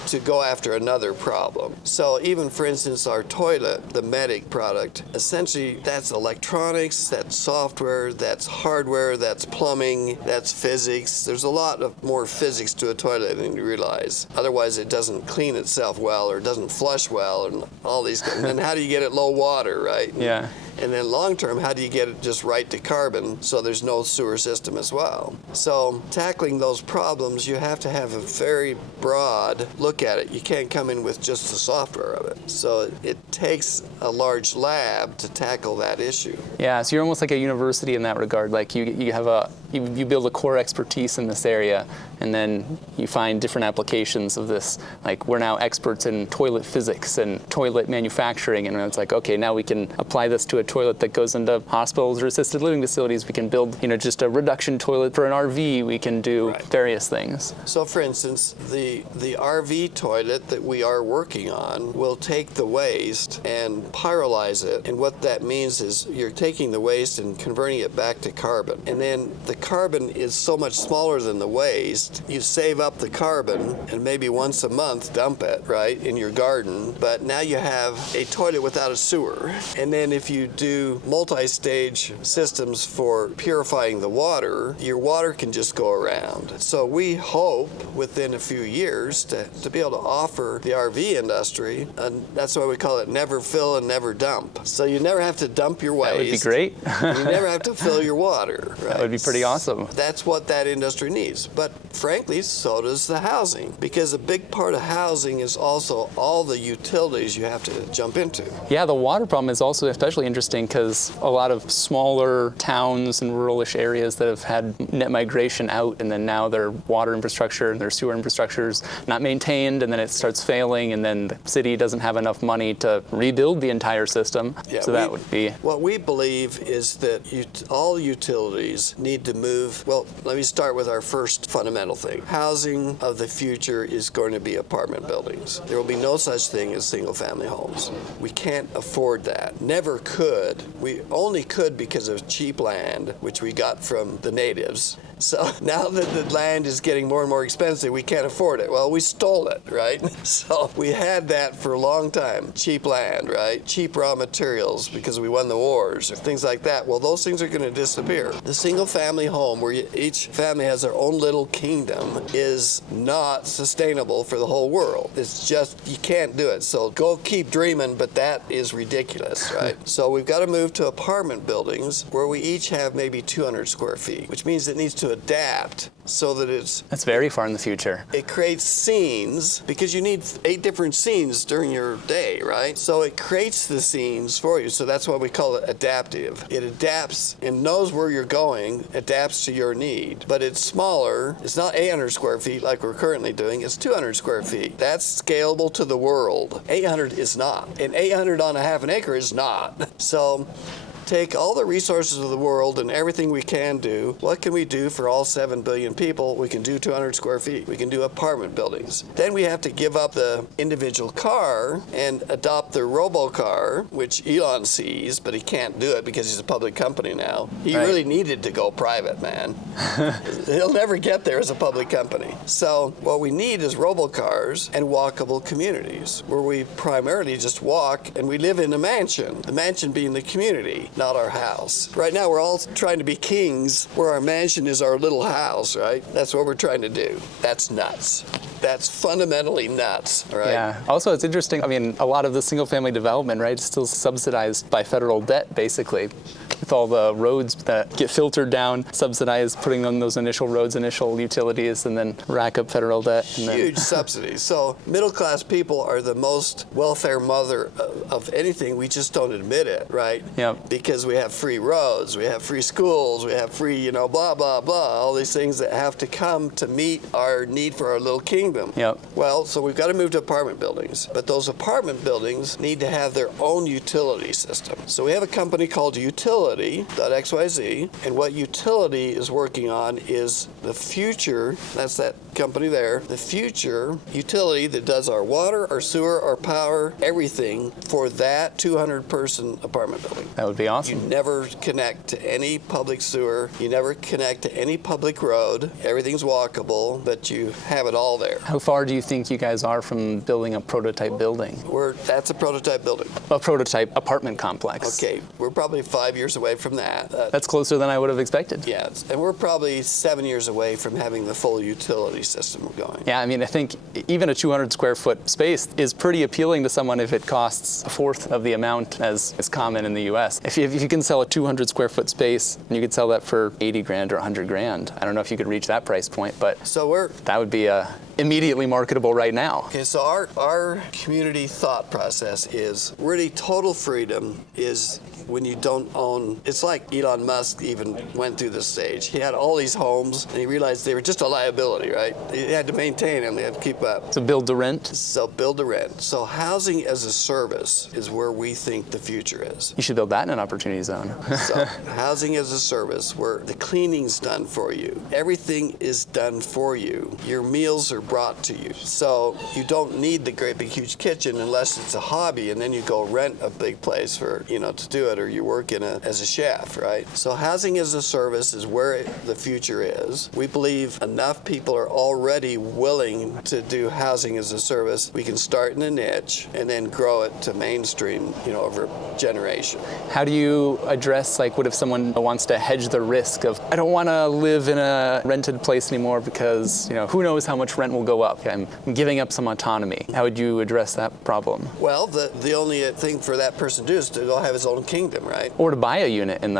to go after another problem. So even, for instance, our toilet, the Medic product, essentially that's electronics, that's software, that's hardware, that's plumbing, that's physics. There's a lot of more physics to a toilet than you realize. Otherwise, it doesn't clean itself well or doesn't flush well and all these things. And how do you get it low water, right? Yeah. And then long term, how do you get it just right to carbon so there's no sewer system as well? So tackling those problems, you have to have a very broad look at it. You can't come in with just the software of it. So it takes a large lab to tackle that issue. Yeah, so you're almost like a university in that regard. Like you have you build a core expertise in this area, and then you find different applications of this. Like we're now experts in toilet physics and toilet manufacturing, and it's like, okay, now we can apply this to a toilet that goes into hospitals or assisted living facilities. We can build, just a reduction toilet for an RV. We can do various things. So for instance, the RV toilet that we are working on will take the waste and pyrolyze it. And what that means is you're taking the waste and converting it back to carbon. And then the carbon is so much smaller than the waste. You save up the carbon and maybe once a month dump it, right, in your garden. But now you have a toilet without a sewer. And then if you do multi-stage systems for purifying the water, your water can just go around. So we hope within a few years to be able to offer the RV industry, and that's why we call it never fill and never dump. So you never have to dump your waste. That would be great. You never have to fill your water. Right? That would be pretty awesome. That's what that industry needs. But frankly, so does the housing, because a big part of housing is also all the utilities you have to jump into. Yeah, the water problem is also especially interesting because a lot of smaller towns and ruralish areas that have had net migration out, and then now their water infrastructure and their sewer infrastructure is not maintained, and then it starts failing, and then the city doesn't have enough money to rebuild the entire system. Yeah, so that would be... What we believe is that all utilities need to move. Well, let me start with our first fundamental thing. Housing of the future is going to be apartment buildings. There will be no such thing as single-family homes. We can't afford that. Never could. We only could because of cheap land, which we got from the natives. So now that the land is getting more and more expensive, we can't afford it. Well, we stole it, right? So we had that for a long time. Cheap land, right? Cheap raw materials because we won the wars or things like that. Well, those things are going to disappear. The single-family home where each family has their own little kingdom is not sustainable for the whole world. It's just, you can't do it. So go keep dreaming, but that is ridiculous, right? So we've got to move to apartment buildings where we each have maybe 200 square feet, which means it needs to adapt so that That's very far in the future. It creates scenes because you need 8 different scenes during your day, right? So it creates the scenes for you. So that's why we call it adaptive. It adapts and knows where you're going, adapts to your need. But it's smaller. It's not 800 square feet like we're currently doing. It's 200 square feet. That's scalable to the world. 800 is not. And 800 on a half an acre is not. So take all the resources of the world and everything we can do. What can we do for all 7 billion people? We can do 200 square feet. We can do apartment buildings. Then we have to give up the individual car and adopt the robo-car, which Elon sees, but he can't do it because he's a public company now. He really needed to go private, man. He'll never get there as a public company. So what we need is robo-cars and walkable communities where we primarily just walk and we live in a mansion, the mansion being the community, not our house. Right now, we're all trying to be kings where our mansion is our little house, right? That's what we're trying to do. That's nuts. That's fundamentally nuts, right? Yeah. Also, it's interesting. I mean, a lot of the single-family development, right, is still subsidized by federal debt, basically, with all the roads that get filtered down, subsidized, putting on those initial roads, initial utilities, and then rack up federal debt. Huge subsidies. So middle-class people are the most welfare mother of anything. We just don't admit it, right? Yeah. Because we have free roads, we have free schools, we have free, blah, blah, blah, all these things that have to come to meet our need for our little kingdom. Yep. Well, so we've got to move to apartment buildings, but those apartment buildings need to have their own utility system. So we have a company called Utility utility.xyz, and what utility is working on is the future, that's that company there, the future utility that does our water, our sewer, our power, everything for that 200-person apartment building. That would be awesome. You never connect to any public sewer. You never connect to any public road. Everything's walkable, but you have it all there. How far do you think you guys are from building a prototype building? That's a prototype building. A prototype apartment complex. Okay, we're probably 5 years away from that. That's closer than I would have expected. Yeah, and we're probably 7 years away from having the full utility system going. Yeah, I mean, I think even a 200 square foot space is pretty appealing to someone if it costs a fourth of the amount as is common in the US. If you can sell a 200 square foot space and you could sell that for 80 grand or 100 grand, I don't know if you could reach that price point, but that would be immediately marketable right now. Okay, so our community thought process is really total freedom is when you don't own. It's like Elon Musk even went through this stage. He had all these homes and he realized they were just a liability, right? He had to maintain them, they had to keep up. So build to rent? So build to rent. So housing as a service is where we think the future is. You should build that in an opportunity zone. So housing as a service where the cleaning's done for you. Everything is done for you. Your meals are brought to you. So you don't need the great big huge kitchen unless it's a hobby and then you go rent a big place for, to do it, or you work as a chef, right? So housing as a service is where the future is. We believe enough people are already willing to do housing as a service. We can start in a niche and then grow it to mainstream, over a generation. How do you address, what if someone wants to hedge the risk of, I don't want to live in a rented place anymore because, who knows how much rent will go up. I'm giving up some autonomy. How would you address that problem? Well, the only thing for that person to do is to go have his own kingdom, right? Or to buy a unit and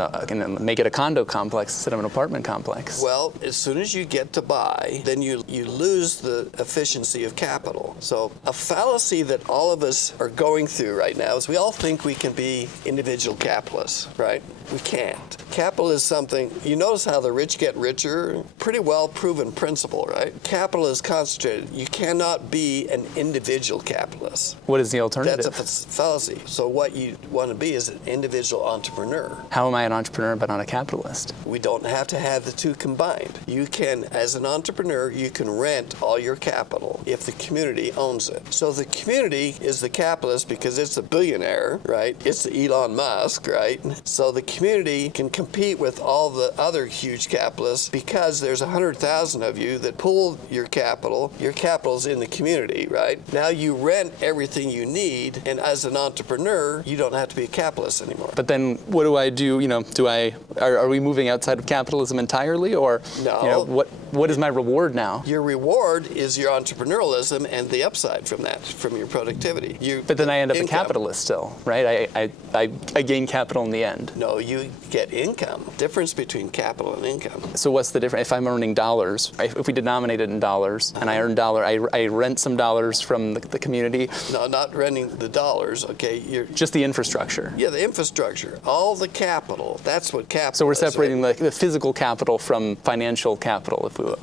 make it a condo complex instead of an apartment complex. Well, as soon as you get to buy, then you lose the efficiency of capital. So a fallacy that all of us are going through right now is we all think we can be individual capitalists, right? We can't. Capital is something, you notice how the rich get richer? Pretty well proven principle, right? Capital is concentrated. You cannot be an individual capitalist. What is the alternative? That's a fallacy. So what you want to be is an individual entrepreneur. How am I an entrepreneur but not a capitalist? We don't have to have the two combined. You can, as an entrepreneur, you can rent all your capital if the community owns it. So the community is the capitalist because it's a billionaire, right? It's the Elon Musk, right? So the community can compete with all the other huge capitalists because there's 100,000 of you that pool your capital. Your capital's in the community, right? Now you rent everything you need, and as an entrepreneur, you don't have to be a capitalist anymore. But then what do I do? Are we moving outside of capitalism entirely, or no? What is my reward now? Your reward is your entrepreneurialism and the upside from that, from your productivity. But then I end up a capitalist still, right? I gain capital in the end. No, you get income. Difference between capital and income. So what's the difference? If I'm earning dollars, if we denominate it in dollars, and I earn I rent some dollars from the community. No, not renting the dollars, okay? Just the infrastructure. Yeah, the infrastructure. All the capital. That's what capital So we're is, separating right? the physical capital from financial capital, if we will.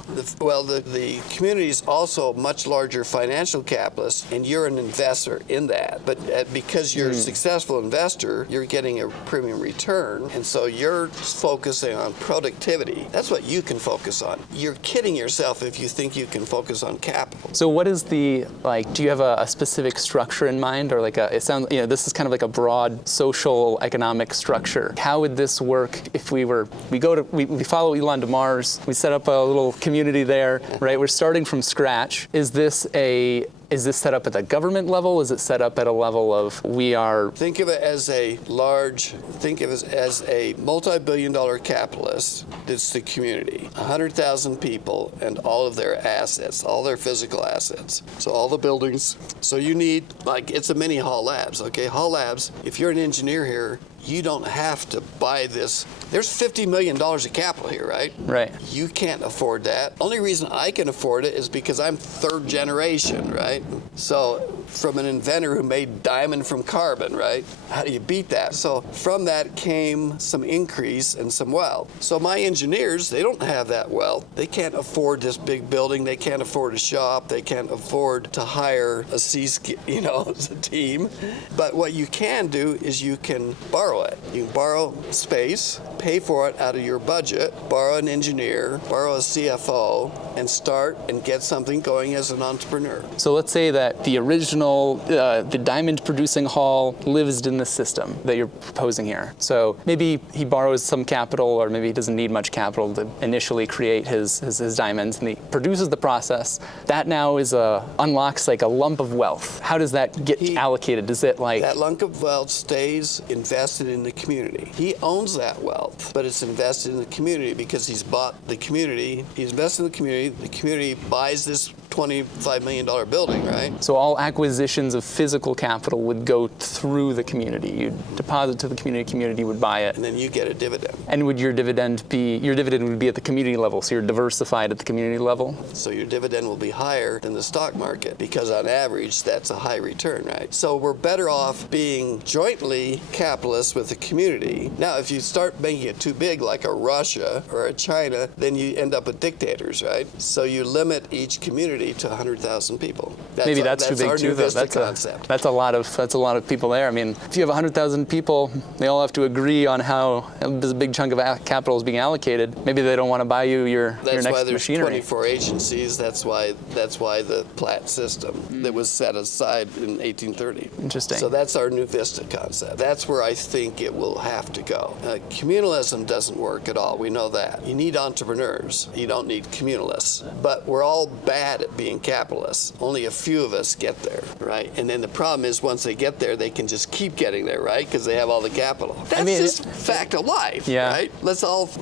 The community is also much larger financial capitalist, and you're an investor in that. But because you're a successful investor, you're getting a premium return, and so you're focusing on productivity. That's what you can focus on. You're kidding yourself if you think you can focus on capital. So what is do you have a specific structure in mind, or it sounds, this is kind of like a broad social economic structure. How would this work if we follow Elon to Mars, we set up a little community there, right? We're starting from scratch. Is this set up at the government level? Is it set up at a level of Think of it as a multi-billion-dollar capitalist. It's the community. 100,000 people and all of their assets, all their physical assets. So all the buildings. So you need, it's a mini Hall Labs, okay? Hall Labs, if you're an engineer here, you don't have to buy this. There's $50 million of capital here, right? Right. You can't afford that. Only reason I can afford it is because I'm third generation, right? So from an inventor who made diamond from carbon, right? How do you beat that? So from that came some increase and some wealth. So my engineers, they don't have that wealth. They can't afford this big building. They can't afford a shop. They can't afford to hire a team. But what you can do is you can borrow it. You can borrow space, pay for it out of your budget, borrow an engineer, borrow a CFO, and start and get something going as an entrepreneur. So let's say that the original, the diamond producing hall lives in the system that you're proposing here. So maybe he borrows some capital, or maybe he doesn't need much capital to initially create his diamonds, and he produces the process. That now unlocks like a lump of wealth. How does that get allocated? Is it like... That lump of wealth stays invested in the community. He owns that wealth, but it's invested in the community because he's bought the community. He's invested in the community buys this $25 million building, right? So all acquisitions of physical capital would go through the community. You'd deposit to the community would buy it. And then you get a dividend. And would your dividend would be at the community level, so you're diversified at the community level? So your dividend will be higher than the stock market because on average, that's a high return, right? So we're better off being jointly capitalists with the community. Now, if you start making it too big, like a Russia or a China, then you end up with dictators, right? So you limit each community to 100,000 people. Maybe that's too big too, though. That's a lot of people there. I mean, if you have 100,000 people, they all have to agree on how this big chunk of capital is being allocated. Maybe they don't want to buy you your next machinery. That's why there's 24 agencies. That's why the Platt system that was set aside in 1830. Interesting. So that's our new Vista concept. That's where I think it will have to go. Communalism doesn't work at all. We know that. You need entrepreneurs. You don't need communalists. But we're all bad at being capitalists. Only a few of us get there, right? And then the problem is once they get there, they can just keep getting there, right? Because they have all the capital. That's just fact of life, right?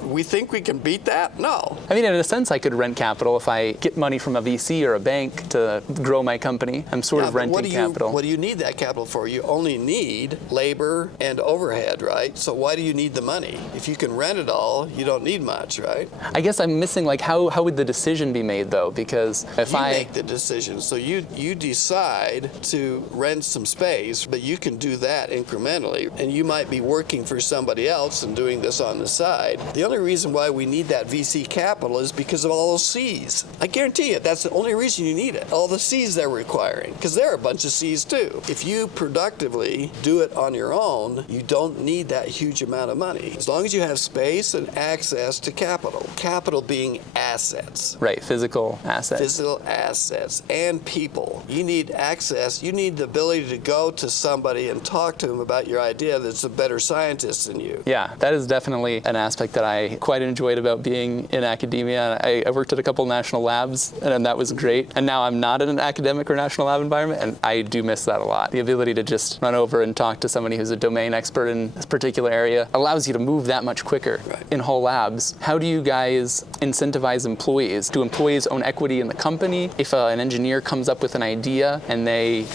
We think we can beat that? No. I mean, in a sense, I could rent capital if I get money from a VC or a bank to grow my company. I'm sort of renting capital. What do you need that capital for? You only need labor and overhead, right? So why do you need the money? If you can rent it all, you don't need much, right? I guess I'm missing, like, how would the decision be made, though? Because if you make the decision. So you decide to rent some space, but you can do that incrementally. And you might be working for somebody else and doing this on the side. The only reason why we need that VC capital is because of all those C's. I guarantee you, that's the only reason you need it. All the C's they're requiring, because there are a bunch of C's too. If you productively do it on your own, you don't need that huge amount of money. As long as you have space and access to capital. Capital being assets. Right, physical assets. Physical assets and people. You need access. You need the ability to go to somebody and talk to them about your idea that's a better scientist than you. Yeah, that is definitely an aspect that I quite enjoyed about being in academia. I worked at a couple national labs, and that was great. And now I'm not in an academic or national lab environment, and I do miss that a lot. The ability to just run over and talk to somebody who's a domain expert in this particular area allows you to move that much quicker in whole labs. How do you guys incentivize employees? Do employees own equity in the company? If an engineer comes up with an idea and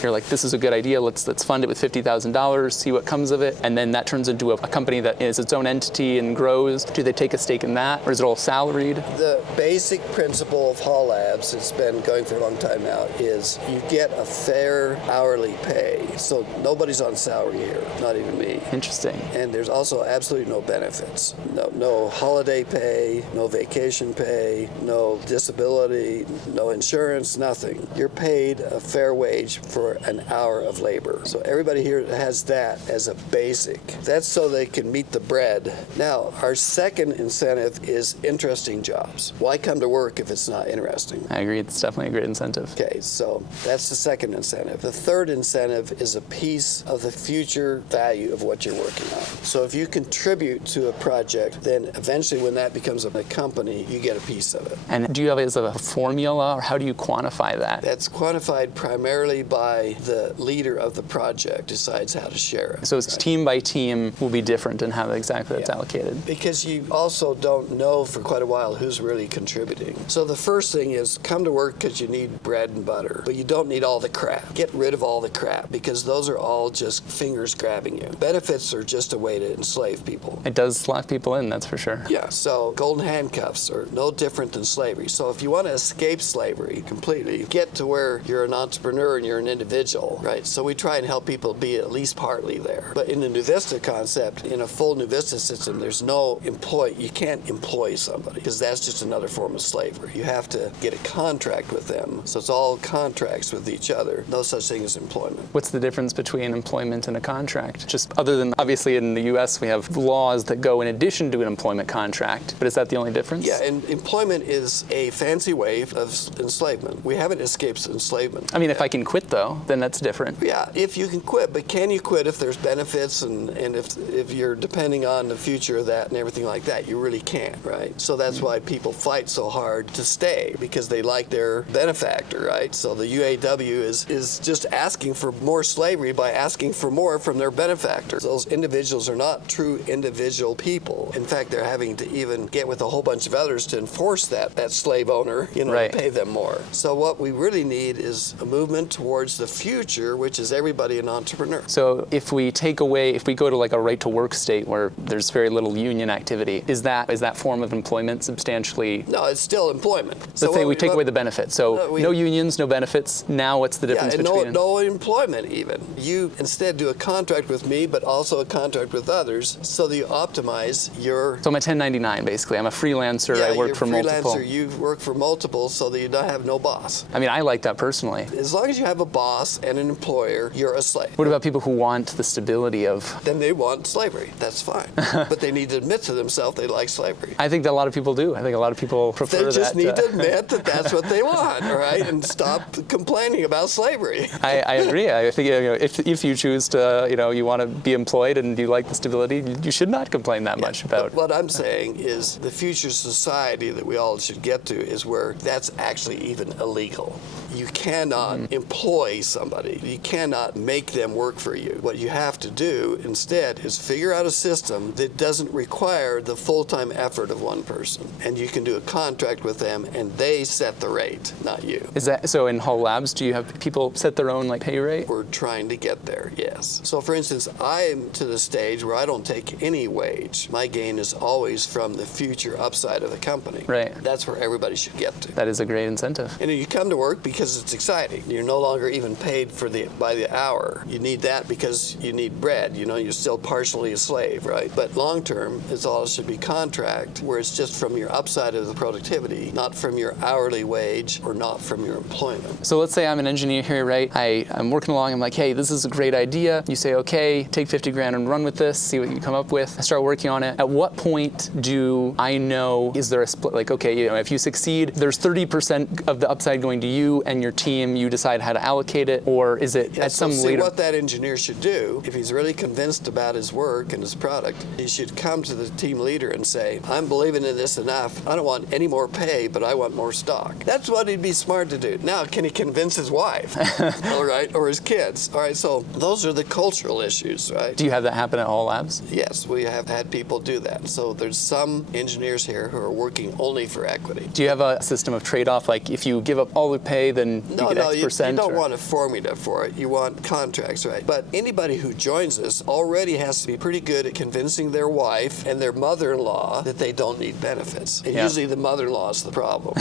you're like, this is a good idea, let's fund it with $50,000, see what comes of it, and then that turns into a company that is its own entity and grows, do they take a stake in that, or is it all salaried? The basic principle of Hall Labs, it's been going for a long time now, is you get a fair hourly pay. So nobody's on salary here, not even me. Interesting. And there's also absolutely no benefits. No holiday pay, no vacation pay, no disability, no insurance, nothing. You're paid a fair wage for an hour of labor. So everybody here has that as a basic. That's so they can meet the bread. Now, our second incentive is interesting jobs. Why come to work if it's not interesting? I agree. It's definitely a great incentive. Okay, so that's the second incentive. The third incentive is a piece of the future value of what you're working on. So if you contribute to a project, then eventually when that becomes a company, you get a piece of it. And do you have it as a formula, or how do you quantify that? That's quantified primarily by the leader of the project decides how to share it. So it's team by team will be different in how exactly it's allocated. Because you also don't know for quite a while who's really contributing. So the first thing is come to work because you need bread and butter, but you don't need all the crap. Get rid of all the crap because those are all just fingers grabbing you. Benefits are just a way to enslave people. It does lock people in, that's for sure. Yeah, so golden handcuffs are no different than slavery. So if you want to escape slavery, slavery completely. Get to where you're an entrepreneur and you're an individual, right? So we try and help people be at least partly there. But in the NuVista concept, in a full NuVista system, there's no employee. You can't employ somebody because that's just another form of slavery. You have to get a contract with them. So it's all contracts with each other. No such thing as employment. What's the difference between employment and a contract? Just other than, obviously in the US, we have laws that go in addition to an employment contract, but is that the only difference? Yeah, and employment is a fancy way of enslavement. We haven't escaped enslavement. I mean, if I can quit though, then that's different. Yeah, if you can quit, but can you quit if there's benefits and if you're depending on the future of that and everything like that? You really can't, right? So that's why people fight so hard to stay, because they like their benefactor, right? So the UAW is just asking for more slavery by asking for more from their benefactor. Those individuals are not true individual people. In fact, they're having to even get with a whole bunch of others to enforce that slave owner, right, to pay them more. So what we really need is a movement towards the future, which is everybody an entrepreneur. So if we go to like a right to work state where there's very little union activity, is that form of employment substantially? No, it's still employment. Let's say we take away the benefits. So no unions, no benefits. Now what's the difference between? No employment even. You instead do a contract with me, but also a contract with others, so that you optimize your... So I'm a 1099 basically. I'm a freelancer. Yeah, I work for multiple. Freelancer, you work for multiple so that you don't have no boss. I mean, I like that personally. As long as you have a boss and an employer, you're a slave. What about people who want the stability of... Then they want slavery. That's fine. But they need to admit to themselves they like slavery. I think that a lot of people do. I think a lot of people prefer that. They just need to admit that that's what they want, all right? And stop complaining about slavery. I agree. I think if you choose to, you want to be employed and you like the stability, you should not complain that much about. But what I'm saying is the future society that we all should get to is where that's actually even illegal. You cannot employ somebody. You cannot make them work for you. What you have to do instead is figure out a system that doesn't require the full-time effort of one person. And you can do a contract with them and they set the rate, not you. Is that so? In Hull Labs, do you have people set their own pay rate? We're trying to get there, yes. So for instance, I'm to the stage where I don't take any wage. My gain is always from the future upside of the company. Right. That's where everybody should get to. That is a great incentive. And you come to work because it's exciting. You're no longer even paid by the hour. You need that because you need bread. You're still partially a slave, right? But long term, it's all should be contract, where it's just from your upside of the productivity, not from your hourly wage or not from your employment. So let's say I'm an engineer here, right? I'm working along. I'm like, hey, this is a great idea. You say, okay, take 50 grand and run with this. See what you come up with. I start working on it. At what point do I know? Is there a split? Like, okay, if you succeed, there's 30% of the upside going to you and your team. You decide how to allocate it, or is it at some later? What that engineer should do, if he's really convinced about his work and his product, he should come to the team leader and say, I'm believing in this enough. I don't want any more pay, but I want more stock. That's what he'd be smart to do. Now, can he convince his wife? All right, or his kids? All right, so those are the cultural issues, right? Do you have that happen at Hull Labs? Yes, we have had people do that. So there's some engineers here who are working only for equity. Do you have a system of trade-off? Like if you give up all the pay, then you get X percent? You don't want a formula for it. You want contracts, right? But anybody who joins us already has to be pretty good at convincing their wife and their mother-in-law that they don't need benefits. And usually the mother-in-law is the problem.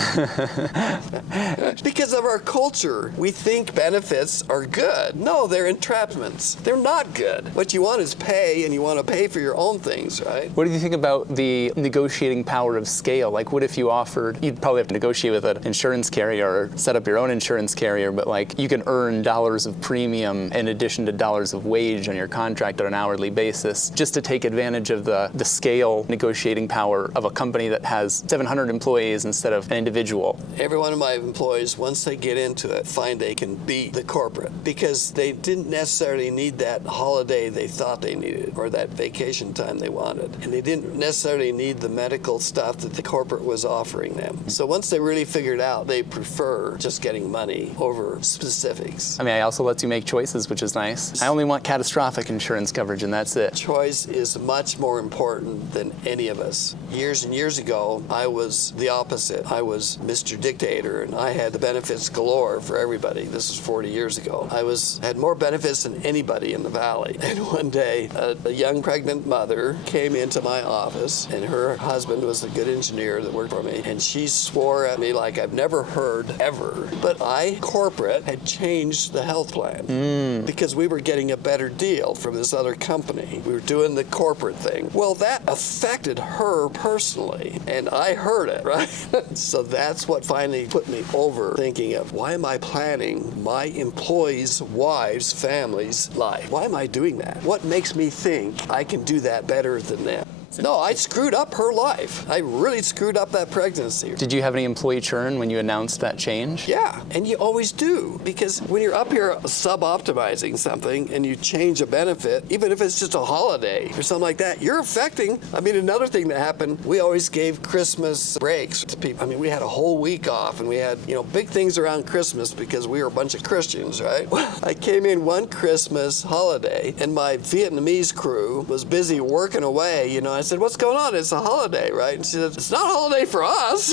Because of our culture, we think benefits are good. No, they're entrapments. They're not good. What you want is pay, and you want to pay for your own things, right? What do you think about the negotiating power of scale? Like, what if you offered, you'd probably have to negotiate with an insurance carrier or set up your own insurance carrier, but like you can earn dollars of premium in addition to dollars of wage on your contract on an hourly basis, just to take advantage of the scale negotiating power of a company that has 700 employees instead of an individual. Every one of my employees, once they get into it, find they can beat the corporate because they didn't necessarily need that holiday they thought they needed or that vacation time they wanted. And they didn't necessarily need the medical stuff that the corporate was offering them. So once they really figured out, they prefer just getting money over specifics. I mean, it also lets you make choices, which is nice. I only want catastrophic insurance coverage, and that's it. Choice is much more important than any of us. Years and years ago, I was the opposite. I was Mr. Dictator, and I had the benefits galore for everybody. This was 40 years ago. I had more benefits than anybody in the valley. And one day, a young pregnant mother came into my office, and her husband was a good engineer that worked for me, and she swore at me like I've never never heard ever. But corporate had changed the health plan because we were getting a better deal from this other company. We were doing the corporate thing. Well, that affected her personally, and I heard it, right? So that's what finally put me over thinking of, why am I planning my employees' wives' families' life? Why am I doing that? What makes me think I can do that better than them? No, I screwed up her life. I really screwed up that pregnancy. Did you have any employee churn when you announced that change? Yeah, and you always do, because when you're up here sub-optimizing something and you change a benefit, even if it's just a holiday or something like that, you're affecting. I mean, another thing that happened, we always gave Christmas breaks to people. I mean, we had a whole week off, and we had, big things around Christmas because we were a bunch of Christians, right? I came in one Christmas holiday, and my Vietnamese crew was busy working away, I said, what's going on? It's a holiday, right? And she said, it's not a holiday for us.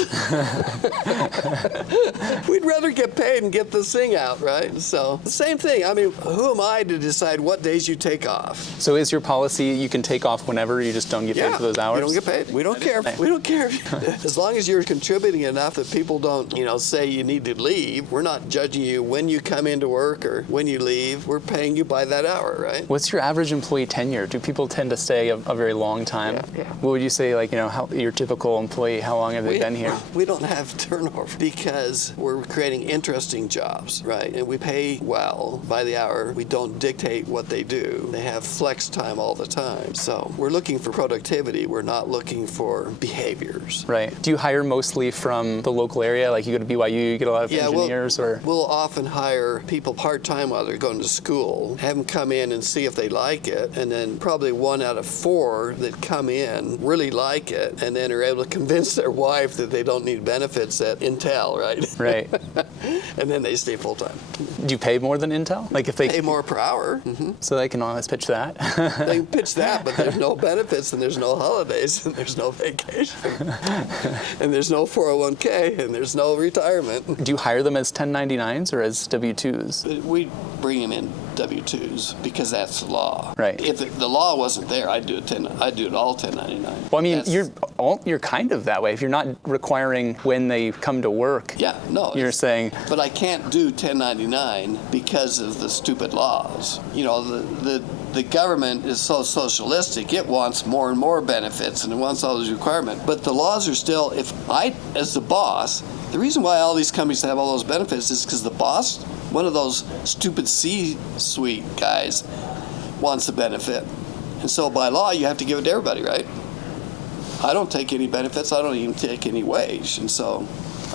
We'd rather get paid and get this thing out, right? So the same thing. I mean, who am I to decide what days you take off? So is your policy you can take off whenever, you just don't get paid for those hours? You don't get paid. We don't care. We don't care. As long as you're contributing enough that people don't, say you need to leave, we're not judging you when you come into work or when you leave. We're paying you by that hour, right? What's your average employee tenure? Do people tend to stay a very long time? Yeah. What would you say, how your typical employee, how long have they been here? We don't have turnover because we're creating interesting jobs, right? And we pay well by the hour. We don't dictate what they do. They have flex time all the time. So we're looking for productivity. We're not looking for behaviors. Right. Do you hire mostly from the local area? Like you go to BYU, you get a lot of engineers? We'll often hire people part-time while they're going to school, have them come in and see if they like it, and then probably 1 out of 4 that come in really like it, and then are able to convince their wife that they don't need benefits at Intel, right? Right. And then they stay full-time. Do you pay more than Intel? Like if they pay more per hour. So they can always pitch that. They can pitch that, but there's no benefits, and there's no holidays, and there's no vacation, and there's no 401k, and there's no retirement. Do you hire them as 1099s or as W-2s? We bring them in W-2s because that's the law. Right. If the law wasn't there, I'd do it all 1099. Well, I mean, you're kind of that way. If you're not requiring when they come to work, you're saying. But I can't do 1099 because of the stupid laws. The government is so socialistic, it wants more and more benefits, and it wants all those requirements. But the laws are still, if I, as the boss, the reason why all these companies have all those benefits is because the boss, one of those stupid C-suite guys, wants a benefit. And so by law, you have to give it to everybody, right? I don't take any benefits. I don't even take any wage. And so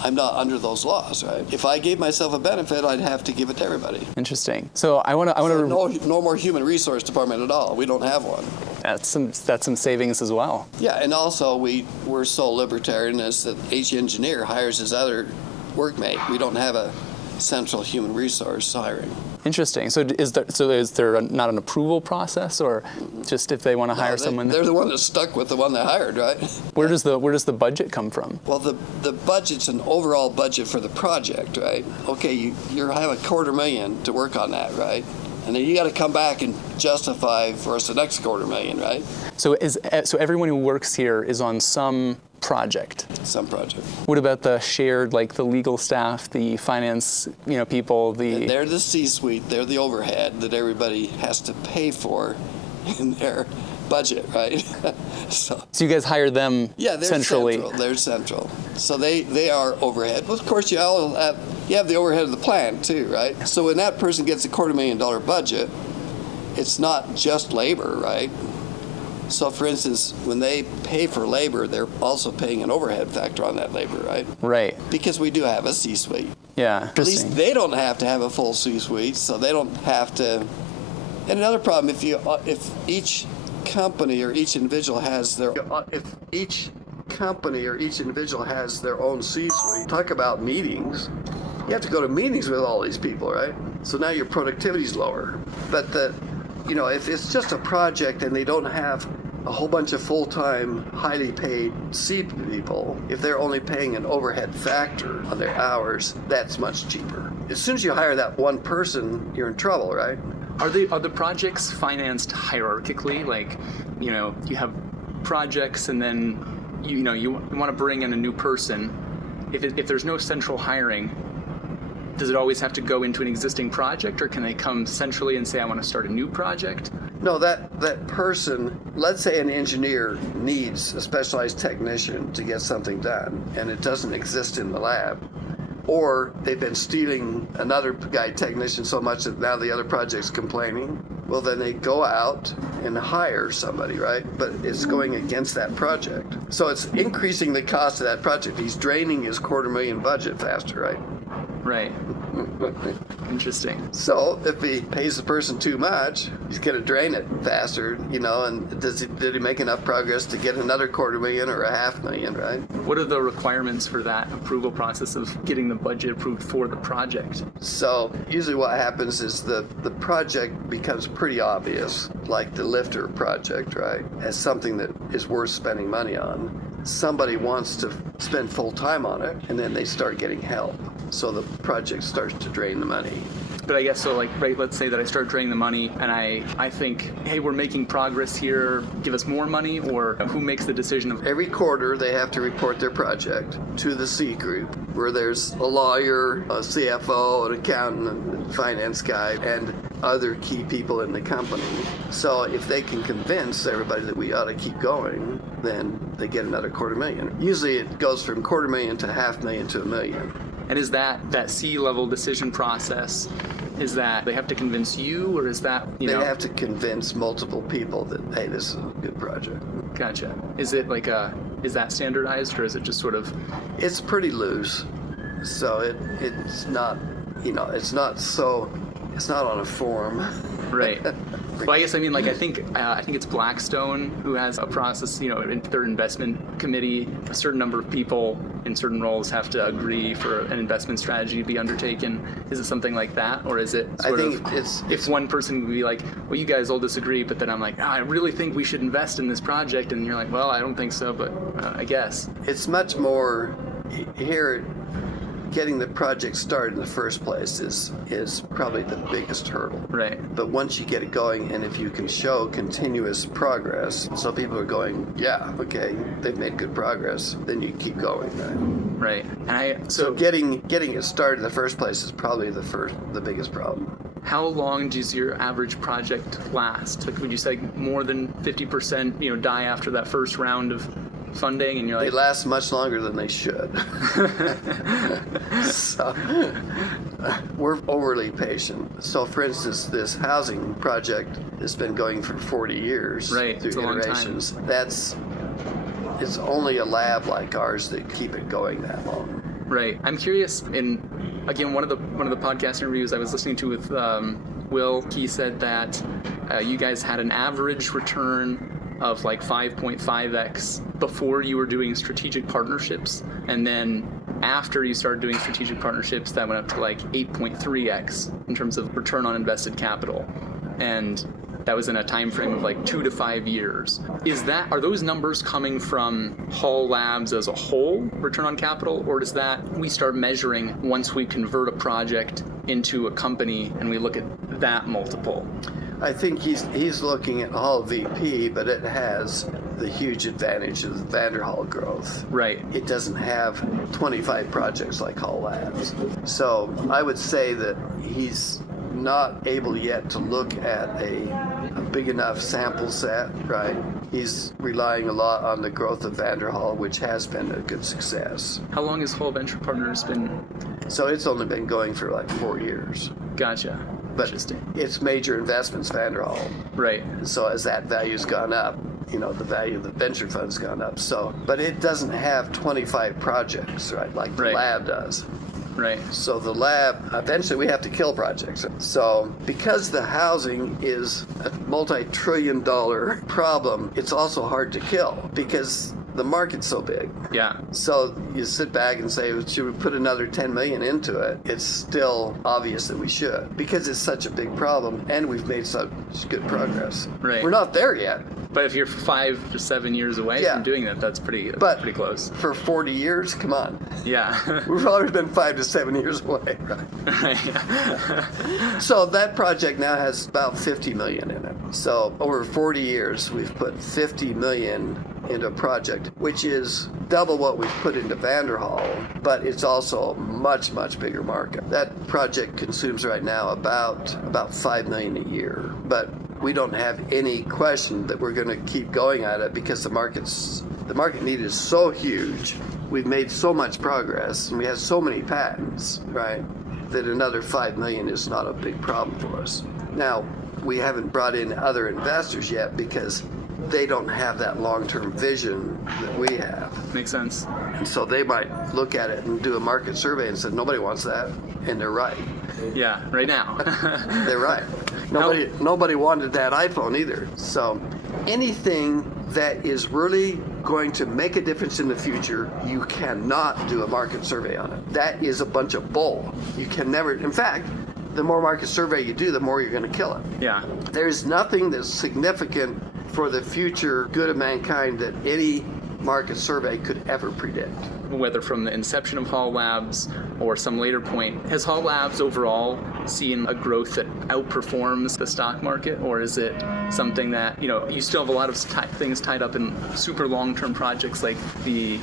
I'm not under those laws, right? If I gave myself a benefit, I'd have to give it to everybody. Interesting. So I want to. No more human resource department at all. We don't have one. That's some savings as well. Yeah, and also we're so libertarian as that each engineer hires his other workmate. We don't have a central human resource hiring. Interesting. So is there not an approval process, or just if they want to hire someone? They're the one that's stuck with the one they hired, right? Where does the budget come from? Well, the budget's an overall budget for the project, right? Okay, you have $250,000 to work on that, right? And then you got to come back and justify for us the next $250,000, right? So everyone who works here is on some project. Some project. What about the shared, like the legal staff, the finance, people, And they're the C-suite. They're the overhead that everybody has to pay for in their budget, right? So you guys hire them centrally? Yeah, they're central. So they are overhead. Well, of course, you have the overhead of the plant too, right? So when that person gets a $250,000 budget, it's not just labor, right? So, for instance, when they pay for labor, they're also paying an overhead factor on that labor, right? Right. Because we do have a C-suite. Yeah. At least they don't have to have a full C-suite, so they don't have to. And another problem, if each company or each individual has their own C-suite, talk about meetings. You have to go to meetings with all these people, right? So now your productivity's lower. But if it's just a project and they don't have a whole bunch of full-time, highly paid C people, if they're only paying an overhead factor on their hours, that's much cheaper. As soon as you hire that one person, you're in trouble, right? Are the projects financed hierarchically? Like, you have projects, and then you want to bring in a new person, if there's no central hiring, does it always have to go into an existing project, or can they come centrally and say, I want to start a new project? No, that person, let's say an engineer needs a specialized technician to get something done, and it doesn't exist in the lab. Or they've been stealing another guy technician so much that now the other project's complaining. Well, then they go out and hire somebody, right? But it's going against that project. So it's increasing the cost of that project. He's draining his $250,000 budget faster, right? Right. Interesting. So if he pays the person too much, he's going to drain it faster, and did he make enough progress to get another $250,000 or $500,000, right? What are the requirements for that approval process of getting the budget approved for the project? So usually what happens is the project becomes pretty obvious, like the lifter project, right, as something that is worth spending money on. Somebody wants to spend full time on it, and then they start getting help. So the project starts to drain the money. But I guess so, let's say that I start draining the money and I think, hey, we're making progress here, give us more money, or who makes the decision of... Every quarter they have to report their project to the C group, where there's a lawyer, a CFO, an accountant, a finance guy, and other key people in the company. So if they can convince everybody that we ought to keep going, then they get another $250,000. Usually it goes from $250,000 to $500,000 to $1 million. And is that C-level decision process, is that they have to convince you, or is that, They have to convince multiple people that, hey, this is a good project. Gotcha. Is it is that standardized, or is it just sort of... It's pretty loose. So it's not, it's not on a form. Right. Well, I guess, I think it's Blackstone who has a process, in their investment committee, a certain number of people in certain roles have to agree for an investment strategy to be undertaken. Is it something like that? Or is it if one person would be like, well, you guys all disagree, but then I'm like, I really think we should invest in this project. And you're like, well, I don't think so, but I guess. It's much more here. Getting the project started in the first place is probably the biggest hurdle. Right. But once you get it going, and if you can show continuous progress, so people are going, yeah, okay, they've made good progress, then you keep going. Right. And so getting it started in the first place is probably the biggest problem. How long does your average project last? Would you say more than 50%, die after that first round of funding, and you're like... They last much longer than they should. So we're overly patient. So for instance, this housing project has been going for 40 years, right, through iterations. It's only a lab like ours that keep it going that long. Right. I'm curious, again, one of the podcast interviews I was listening to with Will, he said that you guys had an average return of 5.5x before you were doing strategic partnerships, and then after you started doing strategic partnerships, that went up to 8.3x in terms of return on invested capital, and that was in a time frame of 2 to 5 years. Are those numbers coming from Hall Labs as a whole, return on capital, or does that we start measuring once we convert a project into a company and we look at that multiple? I think he's looking at Hall VP, but it has the huge advantage of the Vanderhall growth. Right. It doesn't have 25 projects like Hall Labs. So I would say that he's not able yet to look at a big enough sample set, right? He's relying a lot on the growth of Vanderhall, which has been a good success. How long has Hall Venture Partners been? So it's only been going for 4 years. Gotcha. But it's major investments, Vanderhall. Right. So as that value's gone up, the value of the venture fund's gone up. So, but it doesn't have 25 projects, right? Like the lab does. Right. So the lab, eventually we have to kill projects. So because the housing is a multi-trillion-dollar problem, it's also hard to kill because the market's so big. Yeah. So you sit back and say, should we put another 10 million into it? It's still obvious that we should because it's such a big problem and we've made such good progress. Right. We're not there yet. But if you're 5 to 7 years away from doing that, that's pretty close. For 40 years, come on. Yeah. We've already been 5 to 7 years away, right? Right. So that project now has about 50 million in it. So over 40 years, we've put 50 million into a project, which is double what we've put into Vanderhall, but it's also a much, much bigger market. That project consumes right now about 5 million a year, but we don't have any question that we're going to keep going at it because the market need is so huge. We've made so much progress and we have so many patents, right, that another 5 million is not a big problem for us. Now, we haven't brought in other investors yet because they don't have that long-term vision that we have. Makes sense. And so they might look at it and do a market survey and say, nobody wants that. And they're right. Yeah, right now. They're right. Nobody wanted that iPhone either. So anything that is really going to make a difference in the future, you cannot do a market survey on it. That is a bunch of bull. You can never, in fact, the more market survey you do, the more you're going to kill it. Yeah. There's nothing that's significant for the future good of mankind that any market survey could ever predict. Whether from the inception of Hall Labs or some later point, has Hall Labs overall seen a growth that outperforms the stock market, or is it something that, you still have a lot of things tied up in super long-term projects like the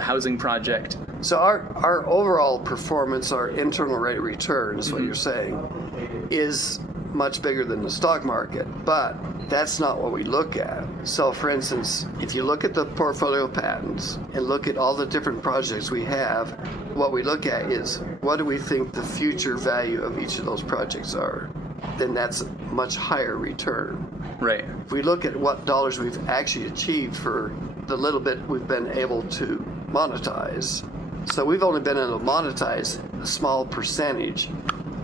housing project? So our overall performance, our internal rate of return is what you're saying, is much bigger than the stock market, but that's not what we look at. So for instance, if you look at the portfolio of patents and look at all the different projects we have, what we look at is what do we think the future value of each of those projects are? Then that's a much higher return. Right. If we look at what dollars we've actually achieved for the little bit we've been able to monetize, so we've only been able to monetize a small percentage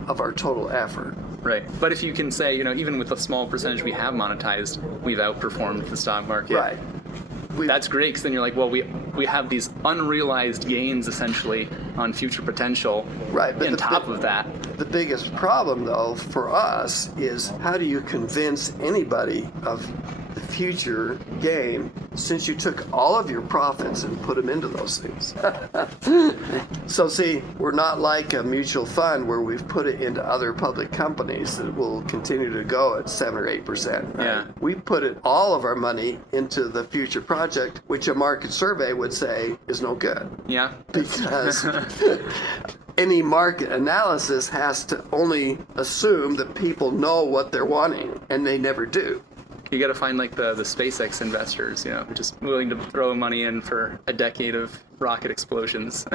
of our total effort. Right. But if you can say, even with the small percentage we have monetized, we've outperformed the stock market. Right. That's great, because then you're like, well, we have these unrealized gains essentially on future potential. Right. But on top of that. The biggest problem, though, for us is how do you convince anybody of the future gain since you took all of your profits and put them into those things? So see, we're not like a mutual fund where we've put it into other public companies that will continue to go at 7 or 8%. Right? Yeah. We put all of our money into the future project, which a market survey would say is no good. Yeah. Because any market analysis has to only assume that people know what they're wanting, and they never do. You got to find like the SpaceX investors, who are just willing to throw money in for a decade of rocket explosions.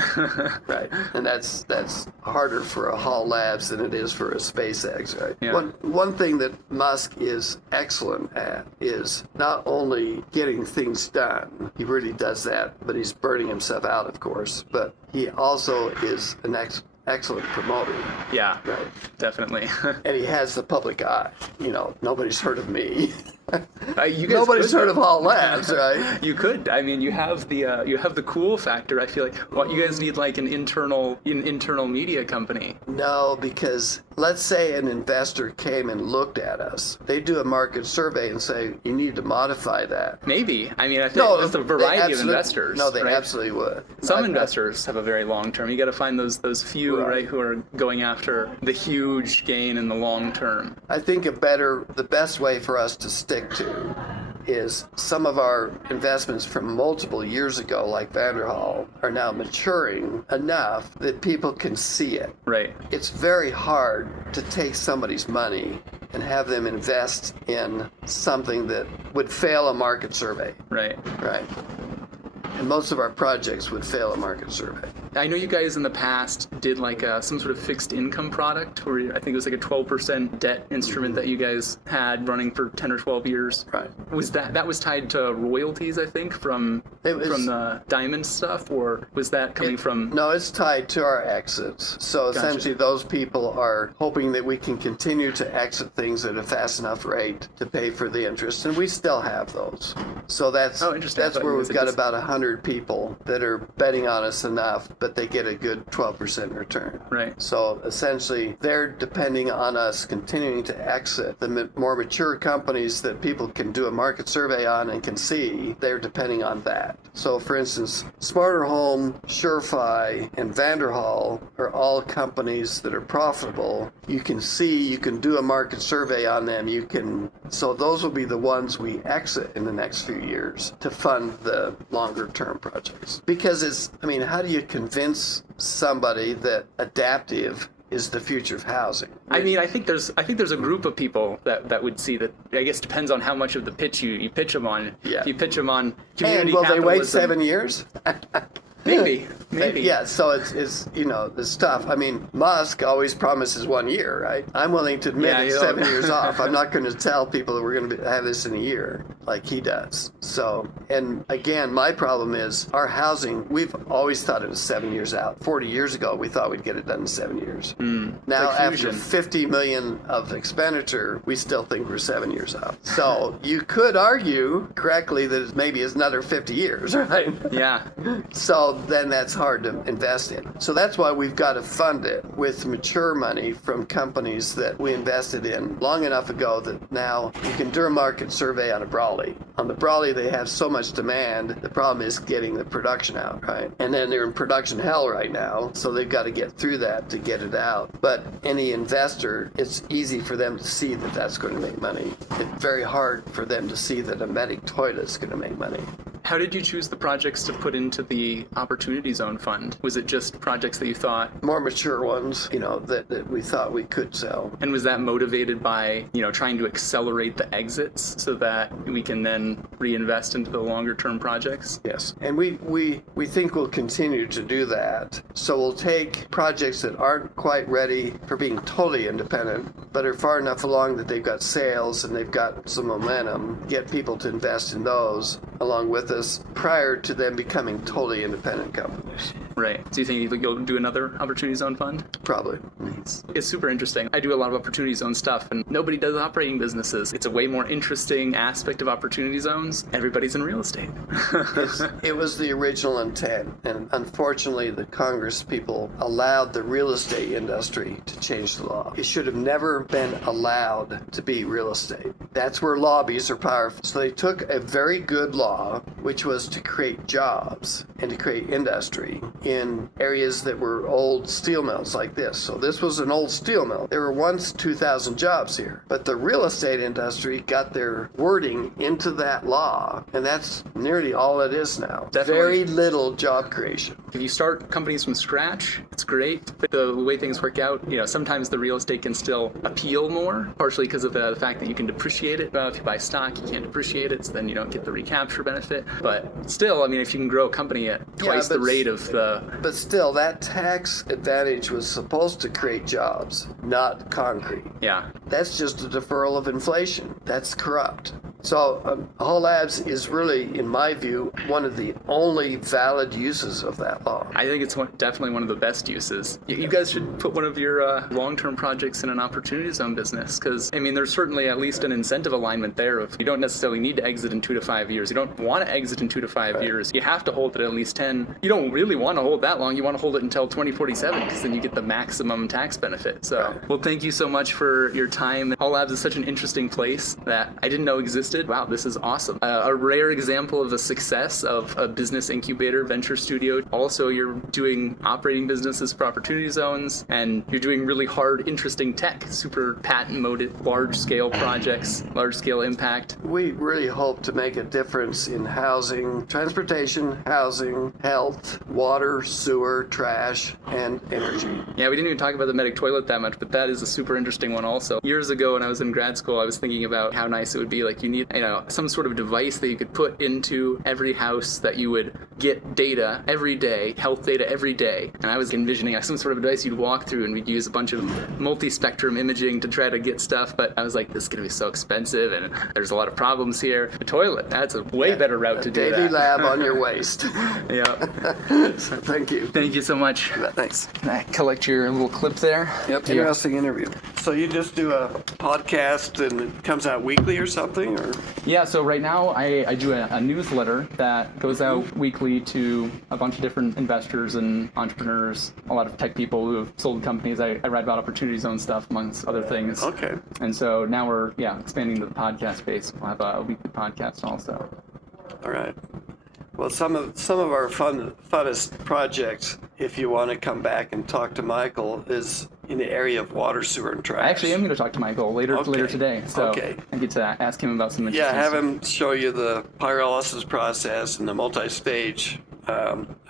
Right, and that's harder for a Hall Labs than it is for a SpaceX, right? Yeah. One thing that Musk is excellent at is not only getting things done, he really does that, but he's burning himself out, of course, but he also is an excellent promoter. Yeah, right. Definitely. And he has the public eye. Nobody's heard of me. Nobody's heard of Hall Labs, right? You could. I mean, you have the cool factor. I feel like you guys need like an internal media company. No, because let's say an investor came and looked at us. They do a market survey and say you need to modify that. Maybe. I mean, I think there's a variety of investors. No, they right? absolutely would. Some investors have a very long term. You got to find those few right who are going after the huge gain in the long term. I think the best way for us to stick to is some of our investments from multiple years ago, like Vanderhall, are now maturing enough that people can see it. Right. It's very hard to take somebody's money and have them invest in something that would fail a market survey. Right. Right. And most of our projects would fail a market survey. I know you guys in the past did like some sort of fixed income product, where I think it was like a 12% debt instrument that you guys had running for 10 or 12 years. Right. Was that was tied to royalties, I think, from the diamond stuff, or was that coming from? No, it's tied to our exits. So essentially those people are hoping that we can continue to exit things at a fast enough rate to pay for the interest, and we still have those. So that's where we've got about $100 100 people that are betting on us enough, but they get a good 12% return. Right. So essentially, they're depending on us continuing to exit. The more mature companies that people can do a market survey on and can see, they're depending on that. So for instance, Smarter Home, Surefy, and Vanderhall are all companies that are profitable. You can see, you can do a market survey on them. So those will be the ones we exit in the next few years to fund the longer term projects. Because how do you convince somebody that adaptive is the future of housing? I think there's a group of people that would see that. I guess depends on how much of the pitch you pitch them on. Yeah. If you pitch them on community and will capitalism, they wait 7 years? Maybe. Yeah, so it's this stuff. Musk always promises 1 year, right? I'm willing to admit it's 7 years off. I'm not going to tell people that we're going to have this in a year like he does. So, and again, my problem is our housing, we've always thought it was 7 years out. 40 years ago, we thought we'd get it done in 7 years. Now, after $50 million of expenditure, we still think we're 7 years out. So you could argue correctly that maybe it's another 50 years, right? Yeah. So then that's hard to invest in. So that's why we've got to fund it with mature money from companies that we invested in long enough ago that now you can do a market survey on a Brawley. On the Brawley, they have so much demand. The problem is getting the production out, right? And then they're in production hell right now, so they've got to get through that to get it out. But any investor, it's easy for them to see that that's going to make money. It's very hard for them to see that a medic toilet is going to make money. How did you choose the projects to put into the Opportunity Zone Fund? Was it just projects that you thought? More mature ones, that we thought we could sell. And was that motivated by, trying to accelerate the exits so that we can then reinvest into the longer term projects? Yes. And we think we'll continue to do that. So we'll take projects that aren't quite ready for being totally independent, but are far enough along that they've got sales and they've got some momentum, get people to invest in those along with us prior to them becoming totally independent companies. Right. So you think you'll do another Opportunity Zone Fund? Probably. It's super interesting. I do a lot of Opportunity Zone stuff, and nobody does operating businesses. It's a way more interesting aspect of Opportunity Zones. Everybody's in real estate. It was the original intent, and unfortunately the Congress people allowed the real estate industry to change the law. It should have never been allowed to be real estate. That's where lobbies are powerful. So they took a very good law, which was to create jobs and to create industry in areas that were old steel mills like this. So this was an old steel mill. There were once 2,000 jobs here, but the real estate industry got their wording into that law, and that's nearly all it is now. Definitely. Very little job creation. If you start companies from scratch, it's great. But the way things work out, sometimes the real estate can still appeal more, partially because of the fact that you can depreciate it. If you buy stock, you can't depreciate it, so then you don't get the recapture benefit. But still, if you can grow a company at twice the rate of the... But still, that tax advantage was supposed to create jobs, not concrete. Yeah. That's just a deferral of inflation. That's corrupt. So Whole Labs is really, in my view, one of the only valid uses of that law. I think it's definitely one of the best uses. You guys should put one of your long-term projects in an Opportunity Zone business, because, there's certainly at least an incentive alignment there of you don't necessarily need to exit in 2 to 5 years. You don't want to exit in 2 to 5 years. You have to hold it at least 10. You don't really want to hold that long. You want to hold it until 2047, because then you get the maximum tax benefit. So, well, thank you so much for your time. Whole Labs is such an interesting place that I didn't know existed. Wow, this is awesome. A rare example of a success of a business incubator venture studio. Also, you're doing operating businesses for Opportunity Zones, and you're doing really hard, interesting tech, super patent-molded, large-scale projects, large-scale impact. We really hope to make a difference in housing, transportation, housing, health, water, sewer, trash, and energy. Yeah, we didn't even talk about the medic toilet that much, but that is a super interesting one also. Years ago when I was in grad school, I was thinking about how nice it would be, you need, some sort of device that you could put into every house that you would get data every day, health data every day. And I was envisioning some sort of device you'd walk through, and we'd use a bunch of multi-spectrum imaging to try to get stuff, but I was like, this is going to be so expensive, and there's a lot of problems here. The toilet, that's a way better route to do that. Daily lab on your waist. Yeah. So, thank you. Thank you so much. Thanks. Can I collect your little clip there? Yep, interesting interview. So you just do a podcast and it comes out weekly or something? Or? Or? Yeah, so right now I do a newsletter that goes out weekly to a bunch of different investors and entrepreneurs, a lot of tech people who have sold companies. I write about Opportunity Zone stuff, amongst other things. Okay. And so now we're expanding to the podcast space. We'll have a weekly podcast also. All right. Well, some of our funnest projects, if you want to come back and talk to Michael, is in the area of water, sewer, and trash. I actually am going to talk to Michael later today, so I get to ask him about some interesting have him show you the pyrolysis process and the multi-stage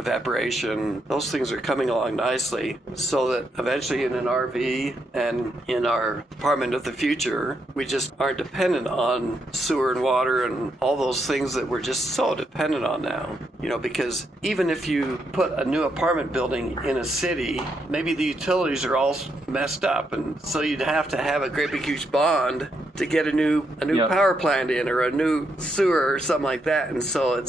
evaporation. Those things are coming along nicely, so that eventually in an RV and in our apartment of the future, we just aren't dependent on sewer and water and all those things that we're just so dependent on now. Because even if you put a new apartment building in a city, maybe the utilities are all messed up, and so you'd have to have a great big huge bond to get a new power plant in, or a new sewer or something like that. And so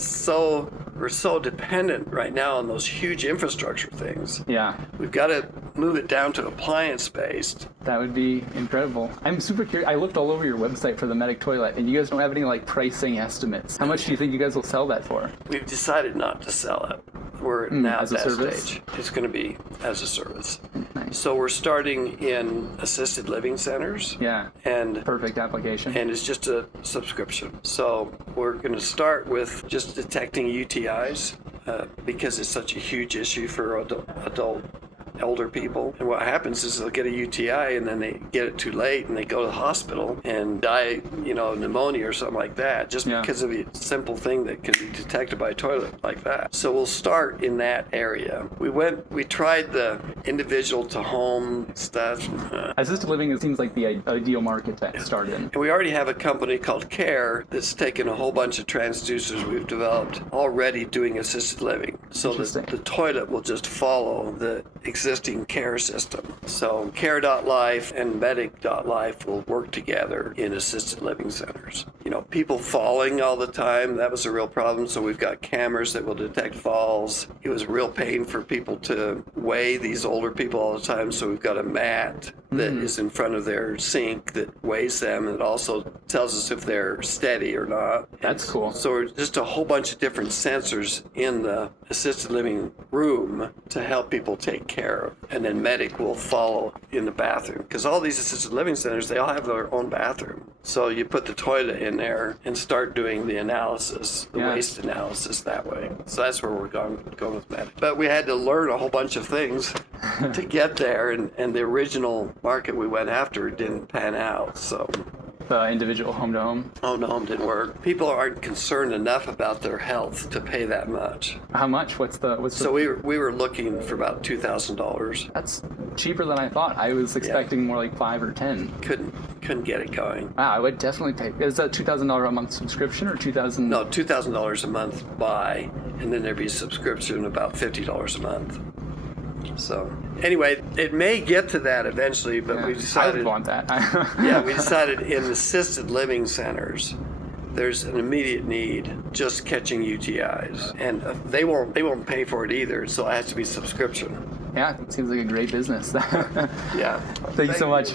we're so dependent right now on those huge infrastructure things. Yeah. We've got to move it down to appliance-based. That would be incredible. I'm super curious. I looked all over your website for the Medic toilet, and you guys don't have any pricing estimates. How much do you think you guys will sell that for? We've decided not to sell it. We're now as at a that service? stage. It's going to be as a service. Nice. So we're starting in assisted living centers. Yeah. And perfect application. And it's just a subscription. So we're going to start with just detecting UTIs because it's such a huge issue for adult older people. And what happens is they'll get a UTI and then they get it too late and they go to the hospital and die, pneumonia or something like that, just because of a simple thing that can be detected by a toilet like that. So we'll start in that area. We tried the individual to home stuff. Assisted living, it seems like the ideal market to start in. And we already have a company called Care that's taken a whole bunch of transducers we've developed already doing assisted living. So the toilet will just follow the existing care system. So care.life and medic.life will work together in assisted living centers. People falling all the time, that was a real problem. So we've got cameras that will detect falls. It was a real pain for people to weigh these older people all the time. So we've got a mat that is in front of their sink that weighs them, and it also tells us if they're steady or not. That's cool. So just a whole bunch of different sensors in the assisted living room to help people take care of. And then medic will follow in the bathroom, because all these assisted living centers, they all have their own bathroom. So you put the toilet in there and start doing the analysis, the waste analysis that way. So that's where we're going with medic. But we had to learn a whole bunch of things to get there, and the original market we went after didn't pan out. So individual home-to-home? Home-to-home didn't work. People aren't concerned enough about their health to pay that much. How much? So we were looking for about $2,000. That's cheaper than I thought. I was expecting more like 5 or 10. Couldn't get it going. Wow, I would definitely pay. Is that $2,000 a month subscription or $2,000? No, $2,000 a month buy, and then there'd be a subscription about $50 a month. So anyway, it may get to that eventually, but we decided. I would want that. We decided in assisted living centers, there's an immediate need just catching UTIs, and they won't pay for it either. So it has to be subscription. Yeah, it seems like a great business. Yeah. Thank you so much.